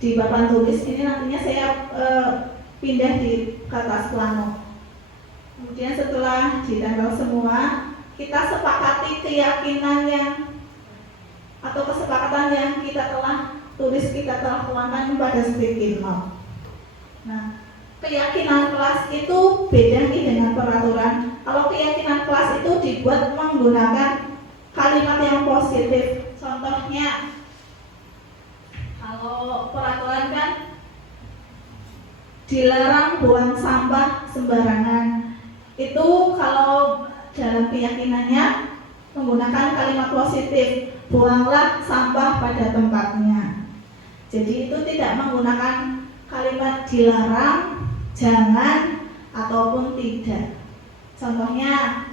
di papan tulis. Ini nantinya saya pindah di kertas plano. Kemudian setelah ditempel semua, kita sepakati keyakinan yang atau kesepakatan yang kita telah tulis, kita telah tuangkan pada sticky note. Nah, keyakinan kelas itu beda nih dengan peraturan. Kalau keyakinan kelas itu dibuat menggunakan kalimat yang positif. Contohnya, kalau peraturan kan dilarang buang sampah sembarangan. Itu kalau dalam keyakinannya menggunakan kalimat positif, buanglah sampah pada tempatnya. Jadi itu tidak menggunakan kalimat dilarang, jangan, ataupun tidak. Contohnya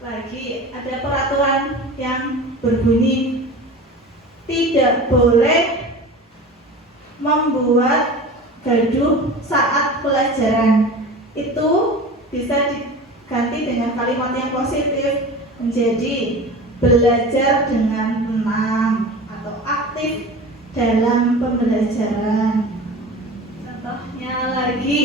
lagi ada peraturan yang berbunyi tidak boleh membuat gaduh saat pelajaran. Itu bisa diganti dengan kalimat yang positif menjadi belajar dengan tenang atau aktif dalam pembelajaran. Contohnya lagi,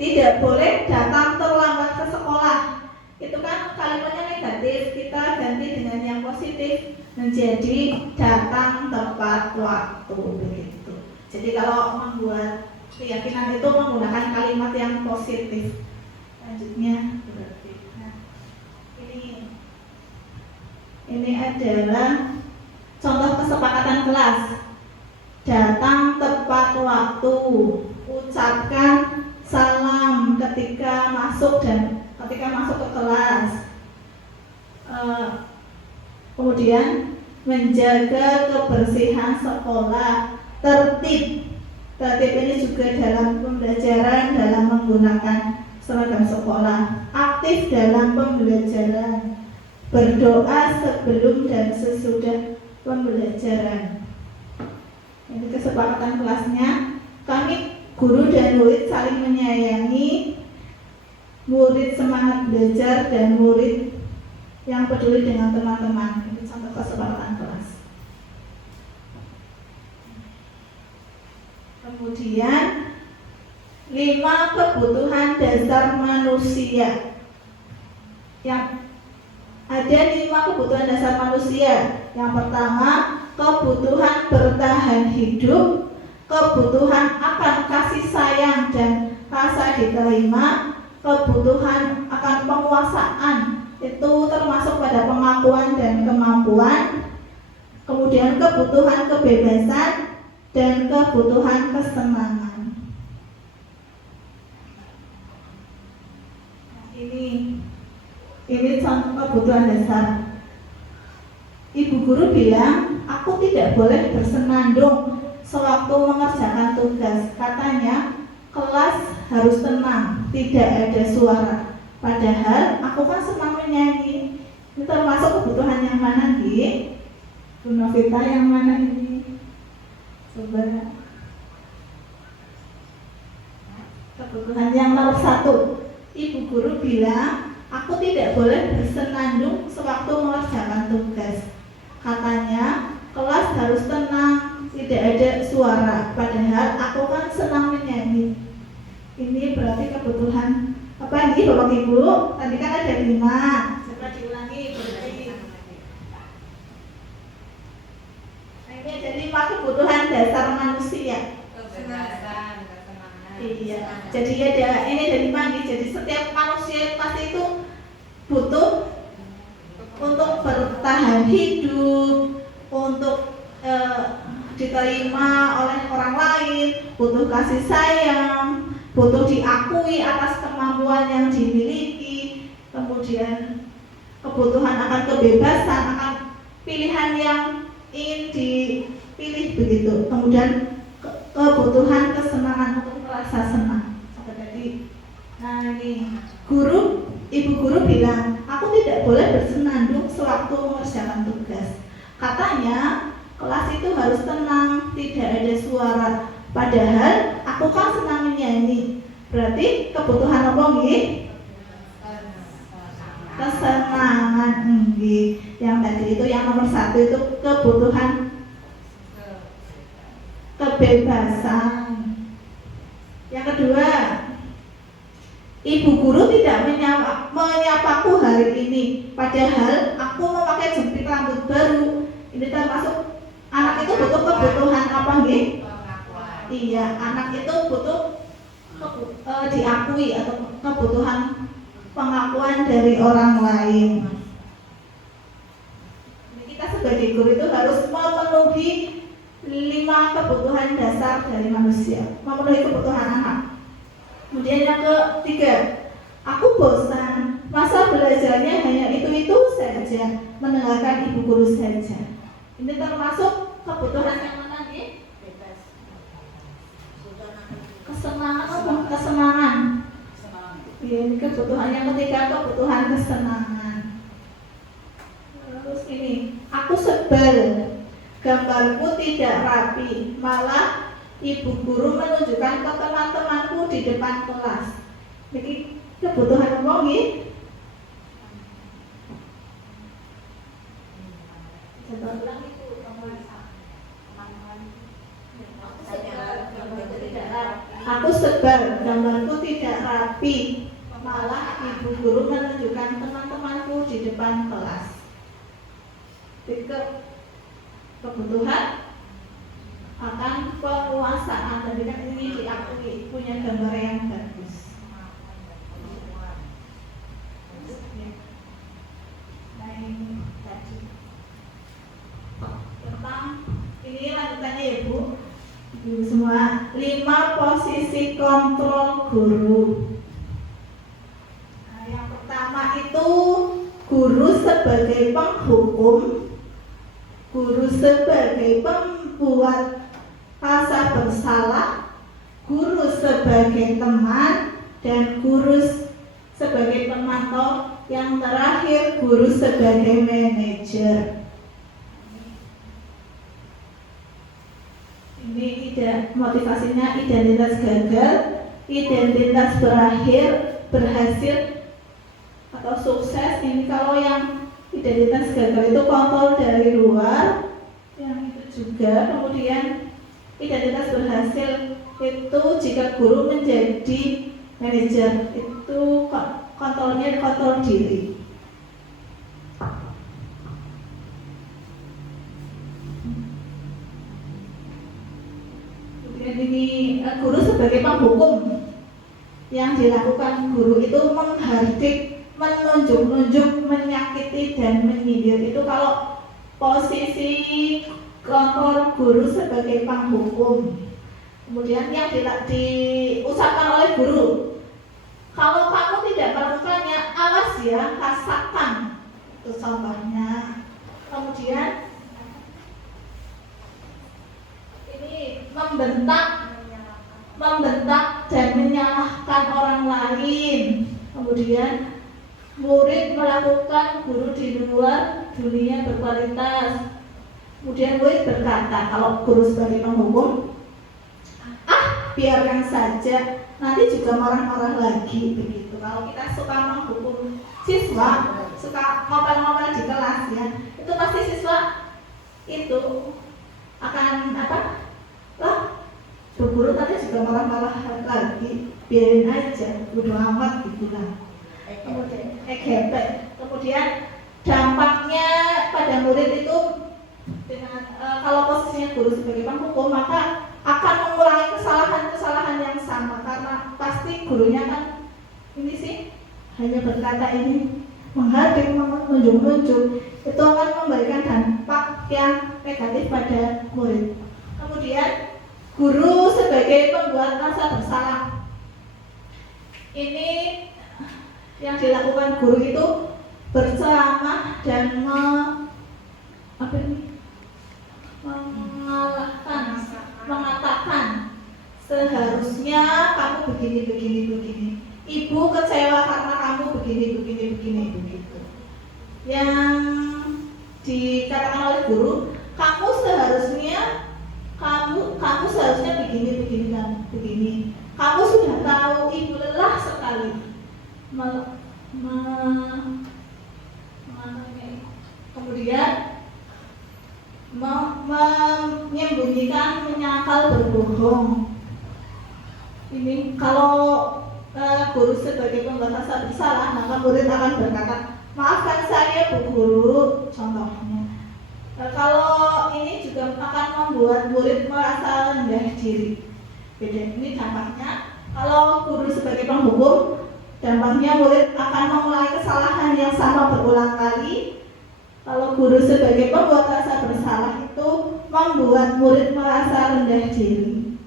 Tidak boleh datang terlambat ke sekolah. Itu kan kalimatnya negatif, kita ganti dengan yang positif menjadi datang tepat waktu begitu. Jadi kalau membuat keyakinan itu menggunakan kalimat yang positif. Selanjutnya berarti. Nah, ini adalah contoh kesepakatan kelas. Datang tepat waktu, ucapkan salam ketika masuk ke kelas. Kemudian menjaga kebersihan sekolah, tertib. Tertib ini juga dalam pembelajaran, dalam menggunakan seragam sekolah, aktif dalam pembelajaran, berdoa sebelum dan sesudah pembelajaran. Ini kesepakatan kelasnya. Kami guru dan murid saling menyayangi, murid semangat belajar dan murid yang peduli dengan teman-teman. Itu contoh kesepakatan kelas. Kemudian 5 kebutuhan dasar manusia. Yang ada 5 kebutuhan dasar manusia. Yang pertama, kebutuhan bertahan hidup, kebutuhan akan kasih sayang dan rasa diterima, kebutuhan akan penguasaan, itu termasuk pada pengakuan dan kemampuan, kemudian kebutuhan kebebasan dan kebutuhan kesenangan. Ini contoh kebutuhan dasar. Ibu guru bilang, aku tidak boleh bersenandung sewaktu mengerjakan tugas. Katanya, kelas harus tenang, tidak ada suara. Padahal aku kan senang menyanyi. Ini termasuk kebutuhan yang mana, Gi? Bu Novita, yang mana ini? Coba. Kebutuhan yang nomor 1. Ibu guru bilang, aku tidak boleh bersenandung sewaktu mengerjakan tugas. Katanya, kelas harus tenang, tidak ada suara. Padahal aku kan senang menyanyi. Ini berarti kebutuhan apa nih Bapak Ibu? Tadi kan ada 5. Coba diulangi berarti. Nah, ini ada 5 kebutuhan dasar manusia. Kebebasan, kesenangan. Iya. Jadi ini ada 5 nih. Jadi setiap manusia pasti itu butuh untuk bertahan hidup, untuk diterima oleh orang lain, butuh kasih sayang, butuh diakui atas kemampuan yang dimiliki, kemudian kebutuhan akan kebebasan, akan pilihan yang ingin dipilih begitu, kemudian kebutuhan kesenangan untuk merasa senang. Jadi, nah ini ibu guru bilang, aku tidak boleh bersenandung sewaktu mengerjakan tugas. Katanya, kelas itu harus tenang, tidak ada suara. Padahal aku kan senang menyanyi. Berarti kebutuhan apa nggih? Kesenangan nggih. Yang tadi itu yang nomor 1 itu kebutuhan kebebasan. Yang kedua, ibu guru tidak menyapaku hari ini. Padahal aku memakai jepit rambut baru. Ini termasuk anak itu butuh kebutuhan apa nggih? Iya, anak itu butuh diakui atau kebutuhan pengakuan dari orang lain. Jadi kita sebagai guru itu harus memenuhi 5 kebutuhan dasar dari manusia, memenuhi kebutuhan anak. Kemudian yang ketiga, aku bosan, masa belajarnya hanya itu saja, mendengarkan ibu guru saja. Ini termasuk kebutuhan yang mana nih? Kesenangan. Ya, ini kebutuhan yang ketiga, kebutuhan kesenangan. Terus ini, aku sebel, gambarku tidak rapi, malah ibu guru menunjukkan ke teman-temanku di depan kelas. Jadi kebutuhan apa nggih? Coba ulang itu aku sebel, gambarku tidak rapi. Tapi malah ibu guru menunjukkan teman-temanku di depan kelas. Kebutuhan akan penguasaan, tapi kan ini diakui punya gambar yang bagus. Nah ini tadi tentang ini lanjutannya ya Bu. Ibu semua 5 posisi kontrol guru. Nah, yang pertama itu guru sebagai penghukum, guru sebagai pembuat rasa bersalah, guru sebagai teman, dan guru sebagai pemantau, yang terakhir guru sebagai manajer. Ini motivasinya identitas gagal, identitas berhasil atau sukses. Ini kalau yang identitas gagal itu kontrol dari luar, yang itu juga. Kemudian identitas berhasil itu jika guru menjadi manajer, itu kontrolnya kontrol diri. Ini guru sebagai penghukum, yang dilakukan guru itu menghardik, menunjuk-nunjuk, menyakiti dan menyindir. Itu kalau posisi kontrol guru sebagai penghukum. Kemudian yang diusahakan oleh guru, kalau kamu tidak melakukannya, awas ya, rasakan. Itu contohnya. Kemudian ini membentak dan menyalahkan orang lain. Kemudian murid melakukan guru di luar dunia berkualitas. Kemudian murid berkata, kalau guru sebagai penghukum, biarkan saja, nanti juga marah-marah lagi, begitu. Kalau kita suka menghukum siswa, suka ngomel-ngomel di kelas ya, itu pasti siswa itu akan Bu guru tadi juga marah-marah lagi, biarin aja, bodo amat gitu lah. Kemudian dampaknya pada murid itu dengan kalau posisinya guru sebagai penghukum, maka akan mengulangi kesalahan-kesalahan yang sama, karena pasti gurunya kan ini sih hanya berkata ini, menghardik, menunjuk-nunjuk, itu akan memberikan dampak yang negatif pada murid. Kemudian guru sebagai pembuat rasa bersalah. Ini yang dilakukan guru itu berceramah dan mengatakan seharusnya kamu begini. Ibu kecewa karena kamu begini begitu. Yang dikatakan oleh guru, kamu seharusnya begini. Kamu sudah tahu ibu lelah sekali. Kemudian menyembunyikan, menyangkal, berbohong. Ini kalau guru sebagai pembuat rasa bersalah, maka murid akan berkata, maafkan saya Bu Guru, contohnya. Kalau ini juga akan membuat murid merasa rendah diri. Beda ini dampaknya. Kalau guru sebagai penghukum, dampaknya murid akan mengulangi kesalahan yang sama berulang kali. Kalau guru sebagai pembuat rasa bersalah itu membuat murid merasa rendah diri.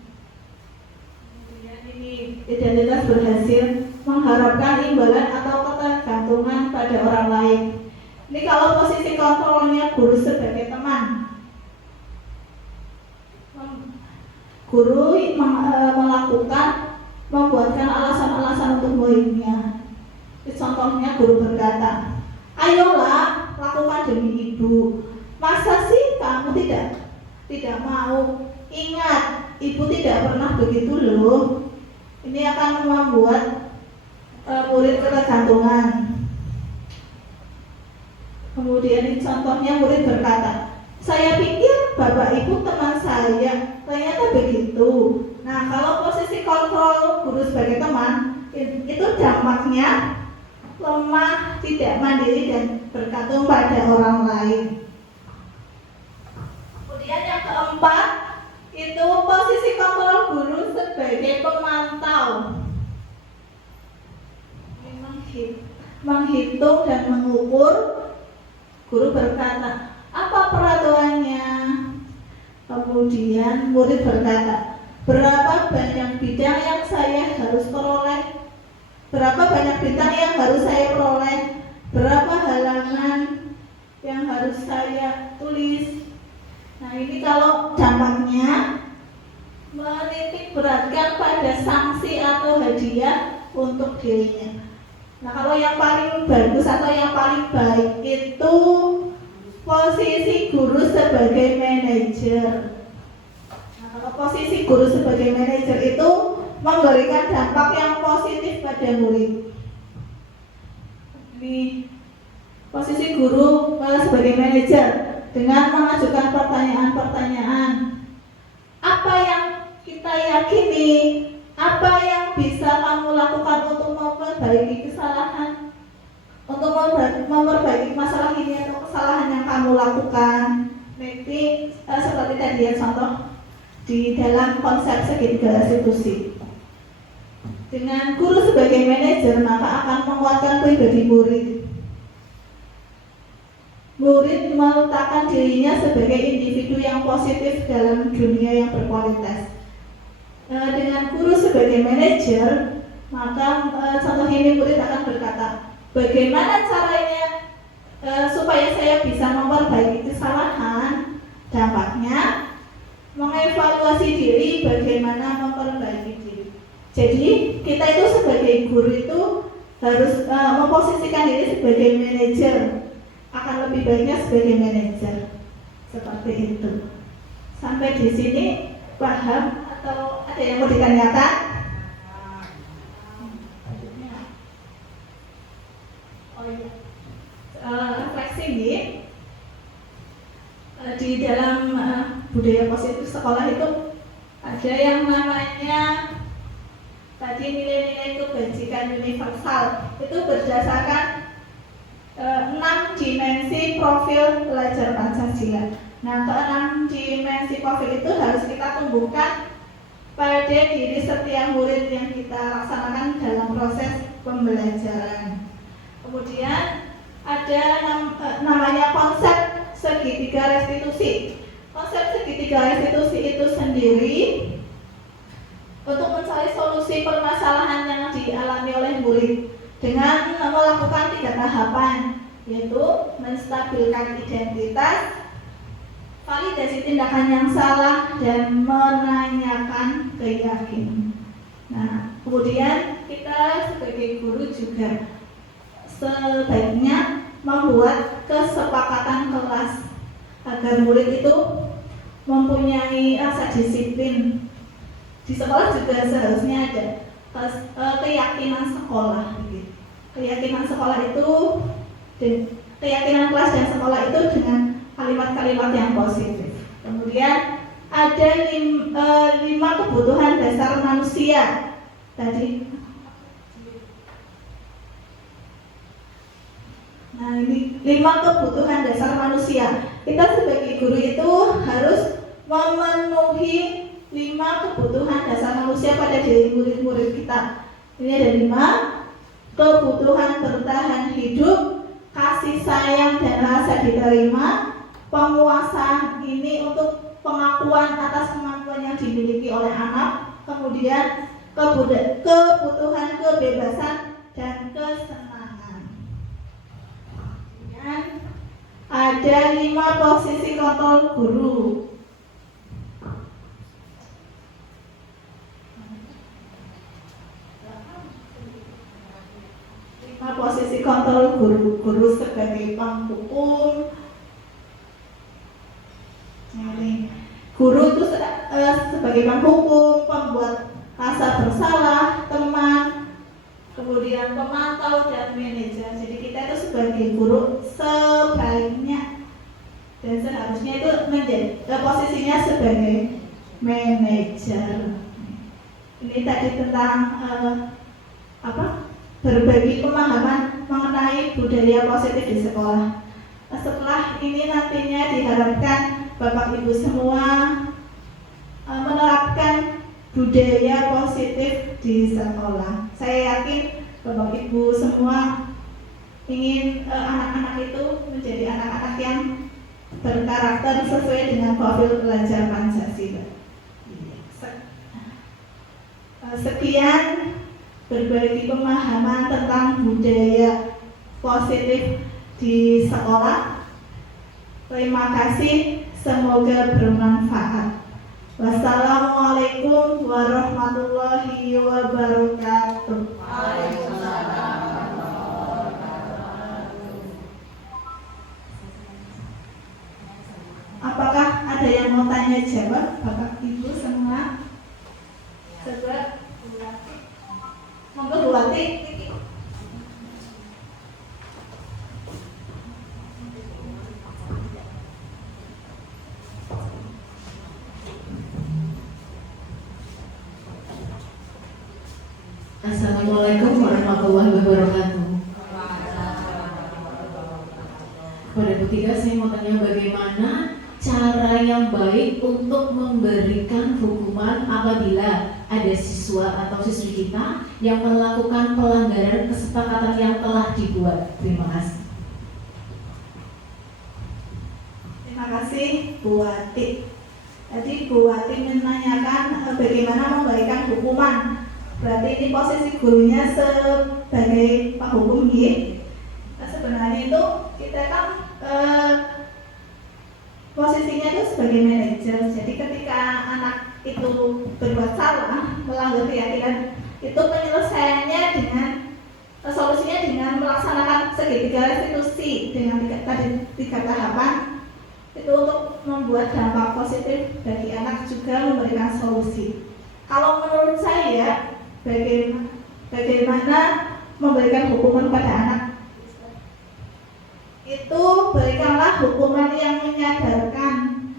Kemudian ini identitas berhasil, mengharapkan imbalan atau ketergantungan pada orang lain. Ini kalau posisi kontrolnya guru sebagai teman. Guru membuatkan alasan-alasan untuk muridnya. Contohnya guru berkata, ayolah lakukan demi ibu. Masa sih kamu tidak mau? Ingat, ibu tidak pernah begitu loh. Ini akan membuat murid ketergantungan. Kemudian contohnya murid berkata, saya pikir bapak ibu teman saya, ternyata begitu. Nah, kalau posisi kontrol guru sebagai teman, itu dampaknya lemah, tidak mandiri dan bergantung pada orang lain. Kemudian yang keempat itu posisi kontrol guru sebagai pemantau, menghitung dan mengukur. Guru berkata, apa peraturannya? Kemudian murid berkata, berapa banyak bidang yang saya harus peroleh? Berapa banyak bidang yang harus saya peroleh? Berapa halaman yang harus saya tulis? Nah, ini kalau dampaknya menitik beratkan pada sanksi atau hadiah untuk dirinya. Nah, kalau yang paling bagus atau yang paling baik itu posisi guru sebagai manajer. Nah, kalau posisi guru sebagai manajer itu memberikan dampak yang positif pada murid. Ini posisi guru sebagai manajer dengan mengajukan pertanyaan-pertanyaan. Apa yang kita yakini? Apa yang bisa kamu lakukan untuk memperbaiki kesalahan? Untuk memperbaiki masalah ini atau kesalahan yang kamu lakukan. Nanti seperti tadi ya contoh di dalam konsep segitiga restitusi. Dengan guru sebagai manajer maka akan menguatkan pribadi murid. Murid meletakkan dirinya sebagai individu yang positif dalam dunia yang berkualitas. Dengan guru sebagai manajer, maka contoh ini murid akan berkata, bagaimana caranya supaya saya bisa memperbaiki kesalahan? Dampaknya mengevaluasi diri, bagaimana memperbaiki diri. Jadi kita itu sebagai guru itu harus memposisikan diri sebagai manajer, akan lebih baiknya sebagai manajer. Seperti itu. Sampai di sini paham atau ada yang mau ditanyakan? Oh iya. Refleksi ini di dalam budaya positif sekolah itu ada yang namanya tadi nilai-nilai kebajikan universal. Itu berdasarkan 6 dimensi profil pelajar Pancasila. Nah, ke-6 dimensi profil itu harus kita tumbuhkan pada diri setiap murid yang kita laksanakan dalam proses pembelajaran. Kemudian ada namanya konsep segitiga restitusi. Konsep segitiga restitusi itu sendiri untuk mencari solusi permasalahan yang dialami oleh murid dengan melakukan 3 tahapan, yaitu menstabilkan identitas, validasi tindakan yang salah, dan menanyakan keyakinan. Nah, kemudian kita sebagai guru juga sebaiknya membuat kesepakatan kelas agar murid itu mempunyai rasa disiplin. Di sekolah juga seharusnya ada keyakinan sekolah. Keyakinan sekolah itu dan keyakinan kelas dan sekolah itu dengan kalimat-kalimat yang positif. Kemudian ada 5 kebutuhan dasar manusia tadi. Nah, ini 5 kebutuhan dasar manusia. Kita sebagai guru itu harus memenuhi 5 kebutuhan dasar manusia pada diri murid-murid kita. Ini ada 5. Kebutuhan bertahan hidup, kasih sayang dan rasa diterima, penguasaan ini untuk pengakuan atas kemampuan yang dimiliki oleh anak, kemudian kebutuhan kebebasan dan kesenangan. Dan ada 5 posisi kontrol guru. Posisi kontrol guru sebagai penghukum. Guru itu sebagai penghukum, pembuat rasa bersalah, teman, kemudian pemantau dan manajer. Jadi kita itu sebagai guru sebaiknya dan seharusnya itu menjadi posisinya sebagai manajer. Ini tadi tentang berbagi pemahaman mengenai budaya positif di sekolah. Setelah ini nantinya diharapkan Bapak Ibu semua menerapkan budaya positif di sekolah. Saya yakin Bapak Ibu semua ingin anak-anak itu menjadi anak-anak yang berkarakter sesuai dengan profil pelajar Pancasila. Sekian berbagi pemahaman tentang budaya positif di sekolah. Terima kasih, semoga bermanfaat. Wassalamualaikum warahmatullahi wabarakatuh. Apakah ada yang mau tanya jawab, Bapak Ibu semua? Coba monggo Bu Wati. Assalamualaikum warahmatullahi wabarakatuh. Pada ketiga saya mau tanya bagaimana cara yang baik untuk memberikan hukuman apabila ada siswa atau siswi kita yang melakukan pelanggaran kesepakatan yang telah dibuat. Terima kasih. Terima kasih Bu Wati. Tadi Bu Wati menanyakan bagaimana memberikan hukuman. Berarti ini posisi gurunya sebagai penghukum ya. Sebenarnya itu kita kan posisinya itu sebagai manajer. Jadi ketika anak itu berbuat salah, melanggar keyakinan, itu penyelesaiannya dengan solusinya dengan melaksanakan segitiga restitusi dengan tiga tahapan. Itu untuk membuat dampak positif bagi anak juga memberikan solusi. Kalau menurut saya, bagaimana memberikan hukuman pada anak? Itu berikanlah hukuman yang menyadarkan,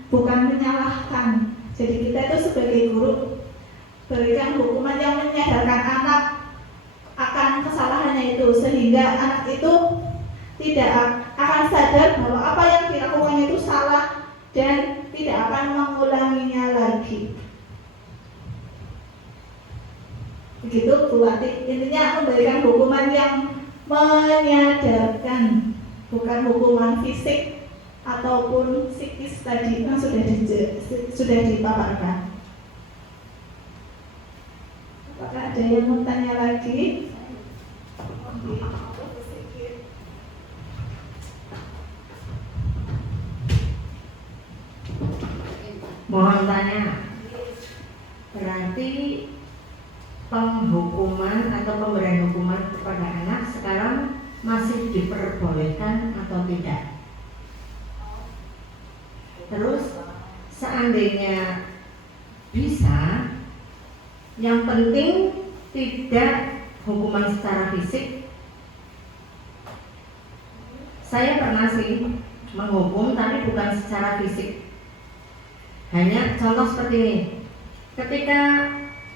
bukan menyalahkan. Jadi kita itu sebagai guru berikan hukuman yang menyadarkan anak akan kesalahannya itu, sehingga anak itu tidak akan sadar bahwa apa yang dilakukannya itu salah dan tidak akan mengulanginya lagi. Begitu Bu Wati. Intinya memberikan hukuman yang menyadarkan, bukan hukuman fisik ataupun psikis tadi yang sudah dipaparkan. Apakah ada yang mau tanya lagi? Mohon tanya, berarti penghukuman atau pemberian hukuman kepada anak sekarang masih diperbolehkan atau tidak? Terus seandainya bisa, yang penting tidak hukuman secara fisik. Saya pernah sih menghukum tapi bukan secara fisik. Hanya contoh seperti ini. Ketika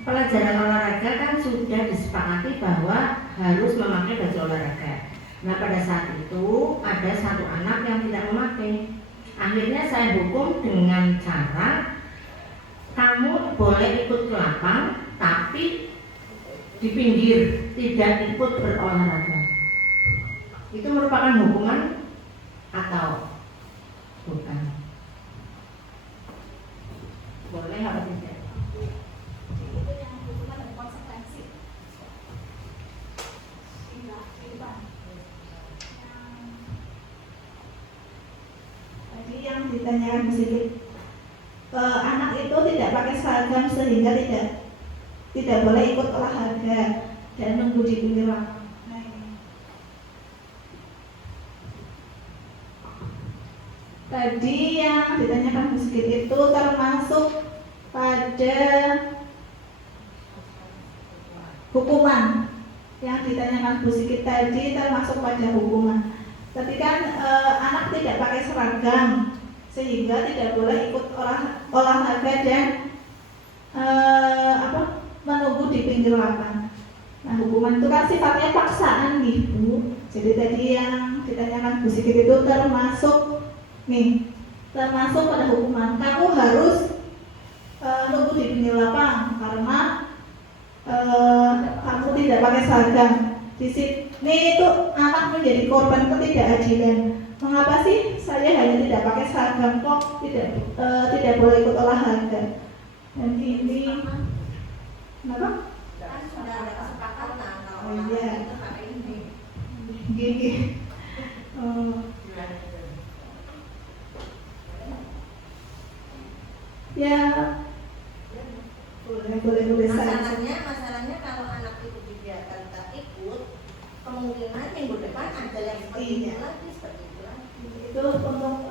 pelajaran olahraga kan sudah disepakati bahwa harus memakai baju olahraga. Nah pada saat itu ada satu anak yang tidak memakai. Akhirnya saya hukum dengan cara kamu boleh ikut ke lapang tapi di pinggir, tidak ikut berolahraga. Itu merupakan hukuman atau bukan? Boleh atau tidak? Itu yang hukuman dan konsekuensi. Tadi yang ditanyakan sedikit, anak itu tidak pakai seragam sehingga tidak boleh ikut olahraga dan nunggu di pinggir lapang. Tadi yang ditanyakan Bu Sigit itu termasuk pada hukuman. Yang ditanyakan Bu Sigit tadi termasuk pada hukuman. Ketika anak tidak pakai seragam sehingga tidak boleh ikut olahraga dan menunggu di pinggir lapang. Nah, hukuman itu kan sifatnya paksaan nih Bu. Jadi tadi yang ditanyakan Bu Sigit itu termasuk pada hukuman. Kamu harus nunggu di pinggir lapang karena kamu tidak pakai seragam. Di sini itu anak menjadi korban ketidakadilan. Mengapa sih saya hanya tidak pakai seragam kok tidak boleh ikut olahraga? Dan ini kenapa? Kan sudah ada kesepakatan kalau Oh, iya. itu pakai ini. Gini. Ya boleh saja. Masalahnya kalau anak itu dibiarkan tak ikut, kemungkinan minggu depan ada yang seperti itu lagi, seperti itu lagi. Itu untuk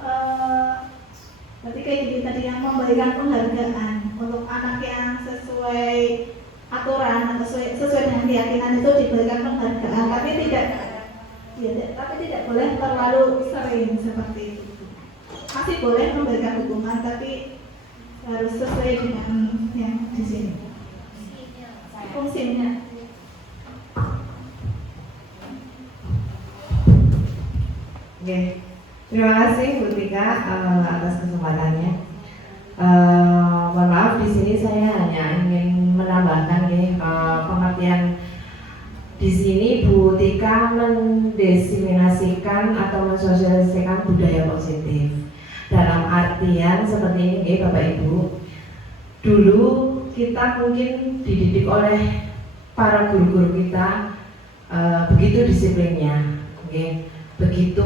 berarti kayak gini tadi yang memberikan penghargaan untuk anak yang sesuai aturan atau sesuai dengan keyakinan itu diberikan penghargaan, tapi tidak boleh terlalu sering seperti itu. Masih boleh memberikan hukuman tapi harus sesuai dengan yang di sini fungsinya. Oke, terima kasih Bu Tika atas kesempatannya. Mohon maaf di sini saya hanya ingin menambahkan pengertian di sini Bu Tika mendesiminasikan atau mensosialisasikan budaya positif. Dalam artian seperti ini Bapak Ibu, dulu kita mungkin dididik oleh para guru-guru kita begitu disiplinnya, begitu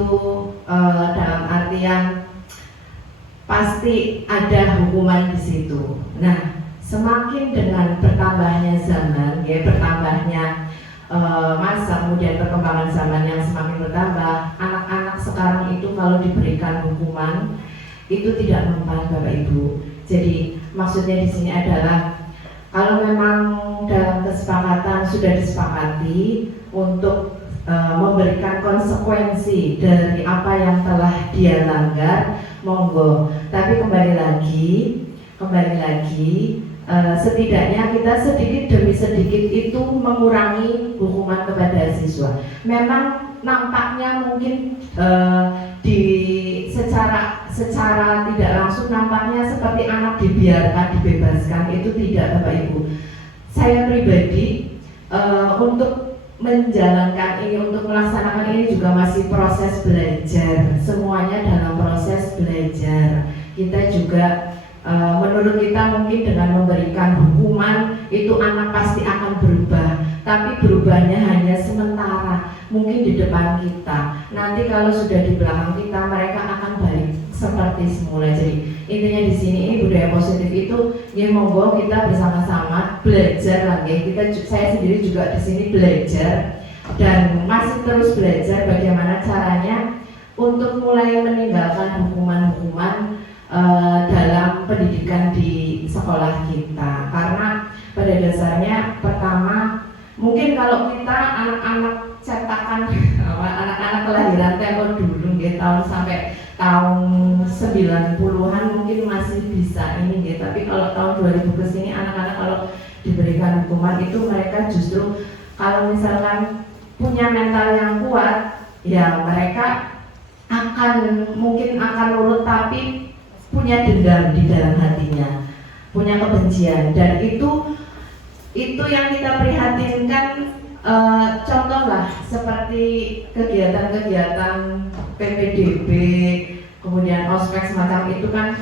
dalam artian pasti ada hukuman di situ. Nah, semakin dengan bertambahnya zaman, bertambahnya masa, kemudian perkembangan zaman yang semakin bertambah, anak-anak sekarang itu kalau diberikan hukuman itu tidak mempan Bapak Ibu. Jadi maksudnya di sini adalah kalau memang dalam kesepakatan sudah disepakati untuk memberikan konsekuensi dari apa yang telah dia langgar, monggo. Tapi kembali lagi setidaknya kita sedikit demi sedikit itu mengurangi hukuman kepada siswa. Memang nampaknya mungkin secara tidak langsung nampaknya seperti anak dibiarkan, dibebaskan, itu tidak Bapak Ibu. Saya pribadi untuk menjalankan ini, untuk melaksanakan ini juga masih proses belajar. Semuanya dalam proses belajar. Kita juga menurut kita mungkin dengan memberikan hukuman itu anak pasti akan berubah, tapi berubahnya hanya sementara, mungkin di depan kita. Nanti kalau sudah di belakang kita, mereka akan balik seperti semula. Jadi intinya di sini ini budaya positif itu ya monggo kita bersama-sama belajar lagi. Saya sendiri juga di sini belajar dan masih terus belajar bagaimana caranya untuk mulai meninggalkan hukuman-hukuman dalam pendidikan di sekolah kita. Karena pada dasarnya pertama mungkin kalau kita anak-anak cetakan anak-anak kelahiran tempo dulu tahun sampai tahun 90-an mungkin masih bisa ini tapi kalau tahun 2000 ke sini anak-anak kalau diberikan hukuman itu mereka justru kalau misalkan punya mental yang kuat ya mereka mungkin akan nurut tapi punya dendam di dalam hatinya, punya kebencian, dan itu yang kita prihatinkan. Contohlah seperti kegiatan-kegiatan PPDB, kemudian ospek semacam itu kan,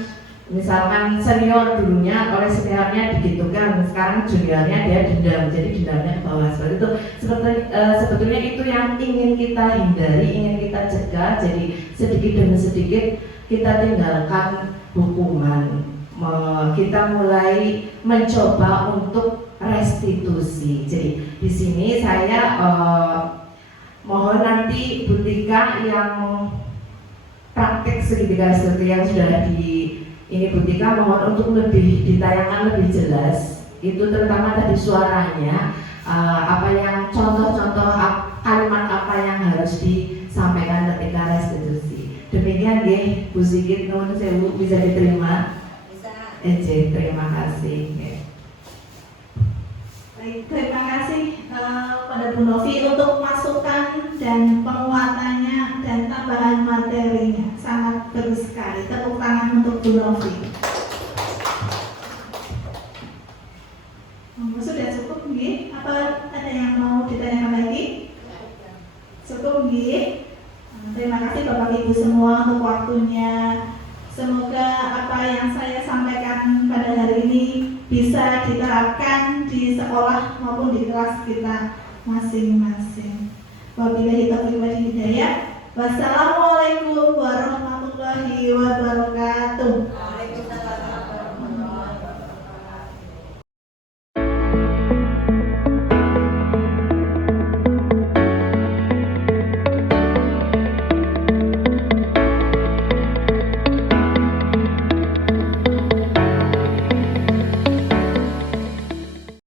misalkan senior dulunya oleh seniornya digitukan, sekarang juniornya dia dendam, jadi dendamnya ke bawah seperti itu. Sebetulnya itu yang ingin kita hindari, ingin kita cegah. Jadi sedikit demi sedikit kita tinggalkan hukuman, kita mulai mencoba untuk restitusi. Jadi di sini saya mohon nanti Bu Tika yang praktek segitiga yang sudah di ini Bu Tika mohon untuk lebih ditayangkan lebih jelas itu terutama tadi suaranya apa yang contoh-contoh kalimat apa yang harus disampaikan ketika restitusi. Demikian nggih Bu Sigit, nuwun sewu, bisa diterima. Bisa. Terima kasih. Baik, terima kasih. kepada Bu Novi untuk masukan dan penguatannya dan tambahan materinya. Sangat bagus sekali. Tepuk tangan untuk Bu Novi. Sudah cukup nggih? Apa ada yang mau ditanyakan lagi? Cukup nggih? Terima kasih Bapak Ibu semua untuk waktunya. Semoga apa yang saya sampaikan pada hari ini bisa diterapkan di sekolah maupun di kelas kita masing-masing. Wabillahi taufiq wal hidayah. Wassalamualaikum warahmatullahi wabarakatuh.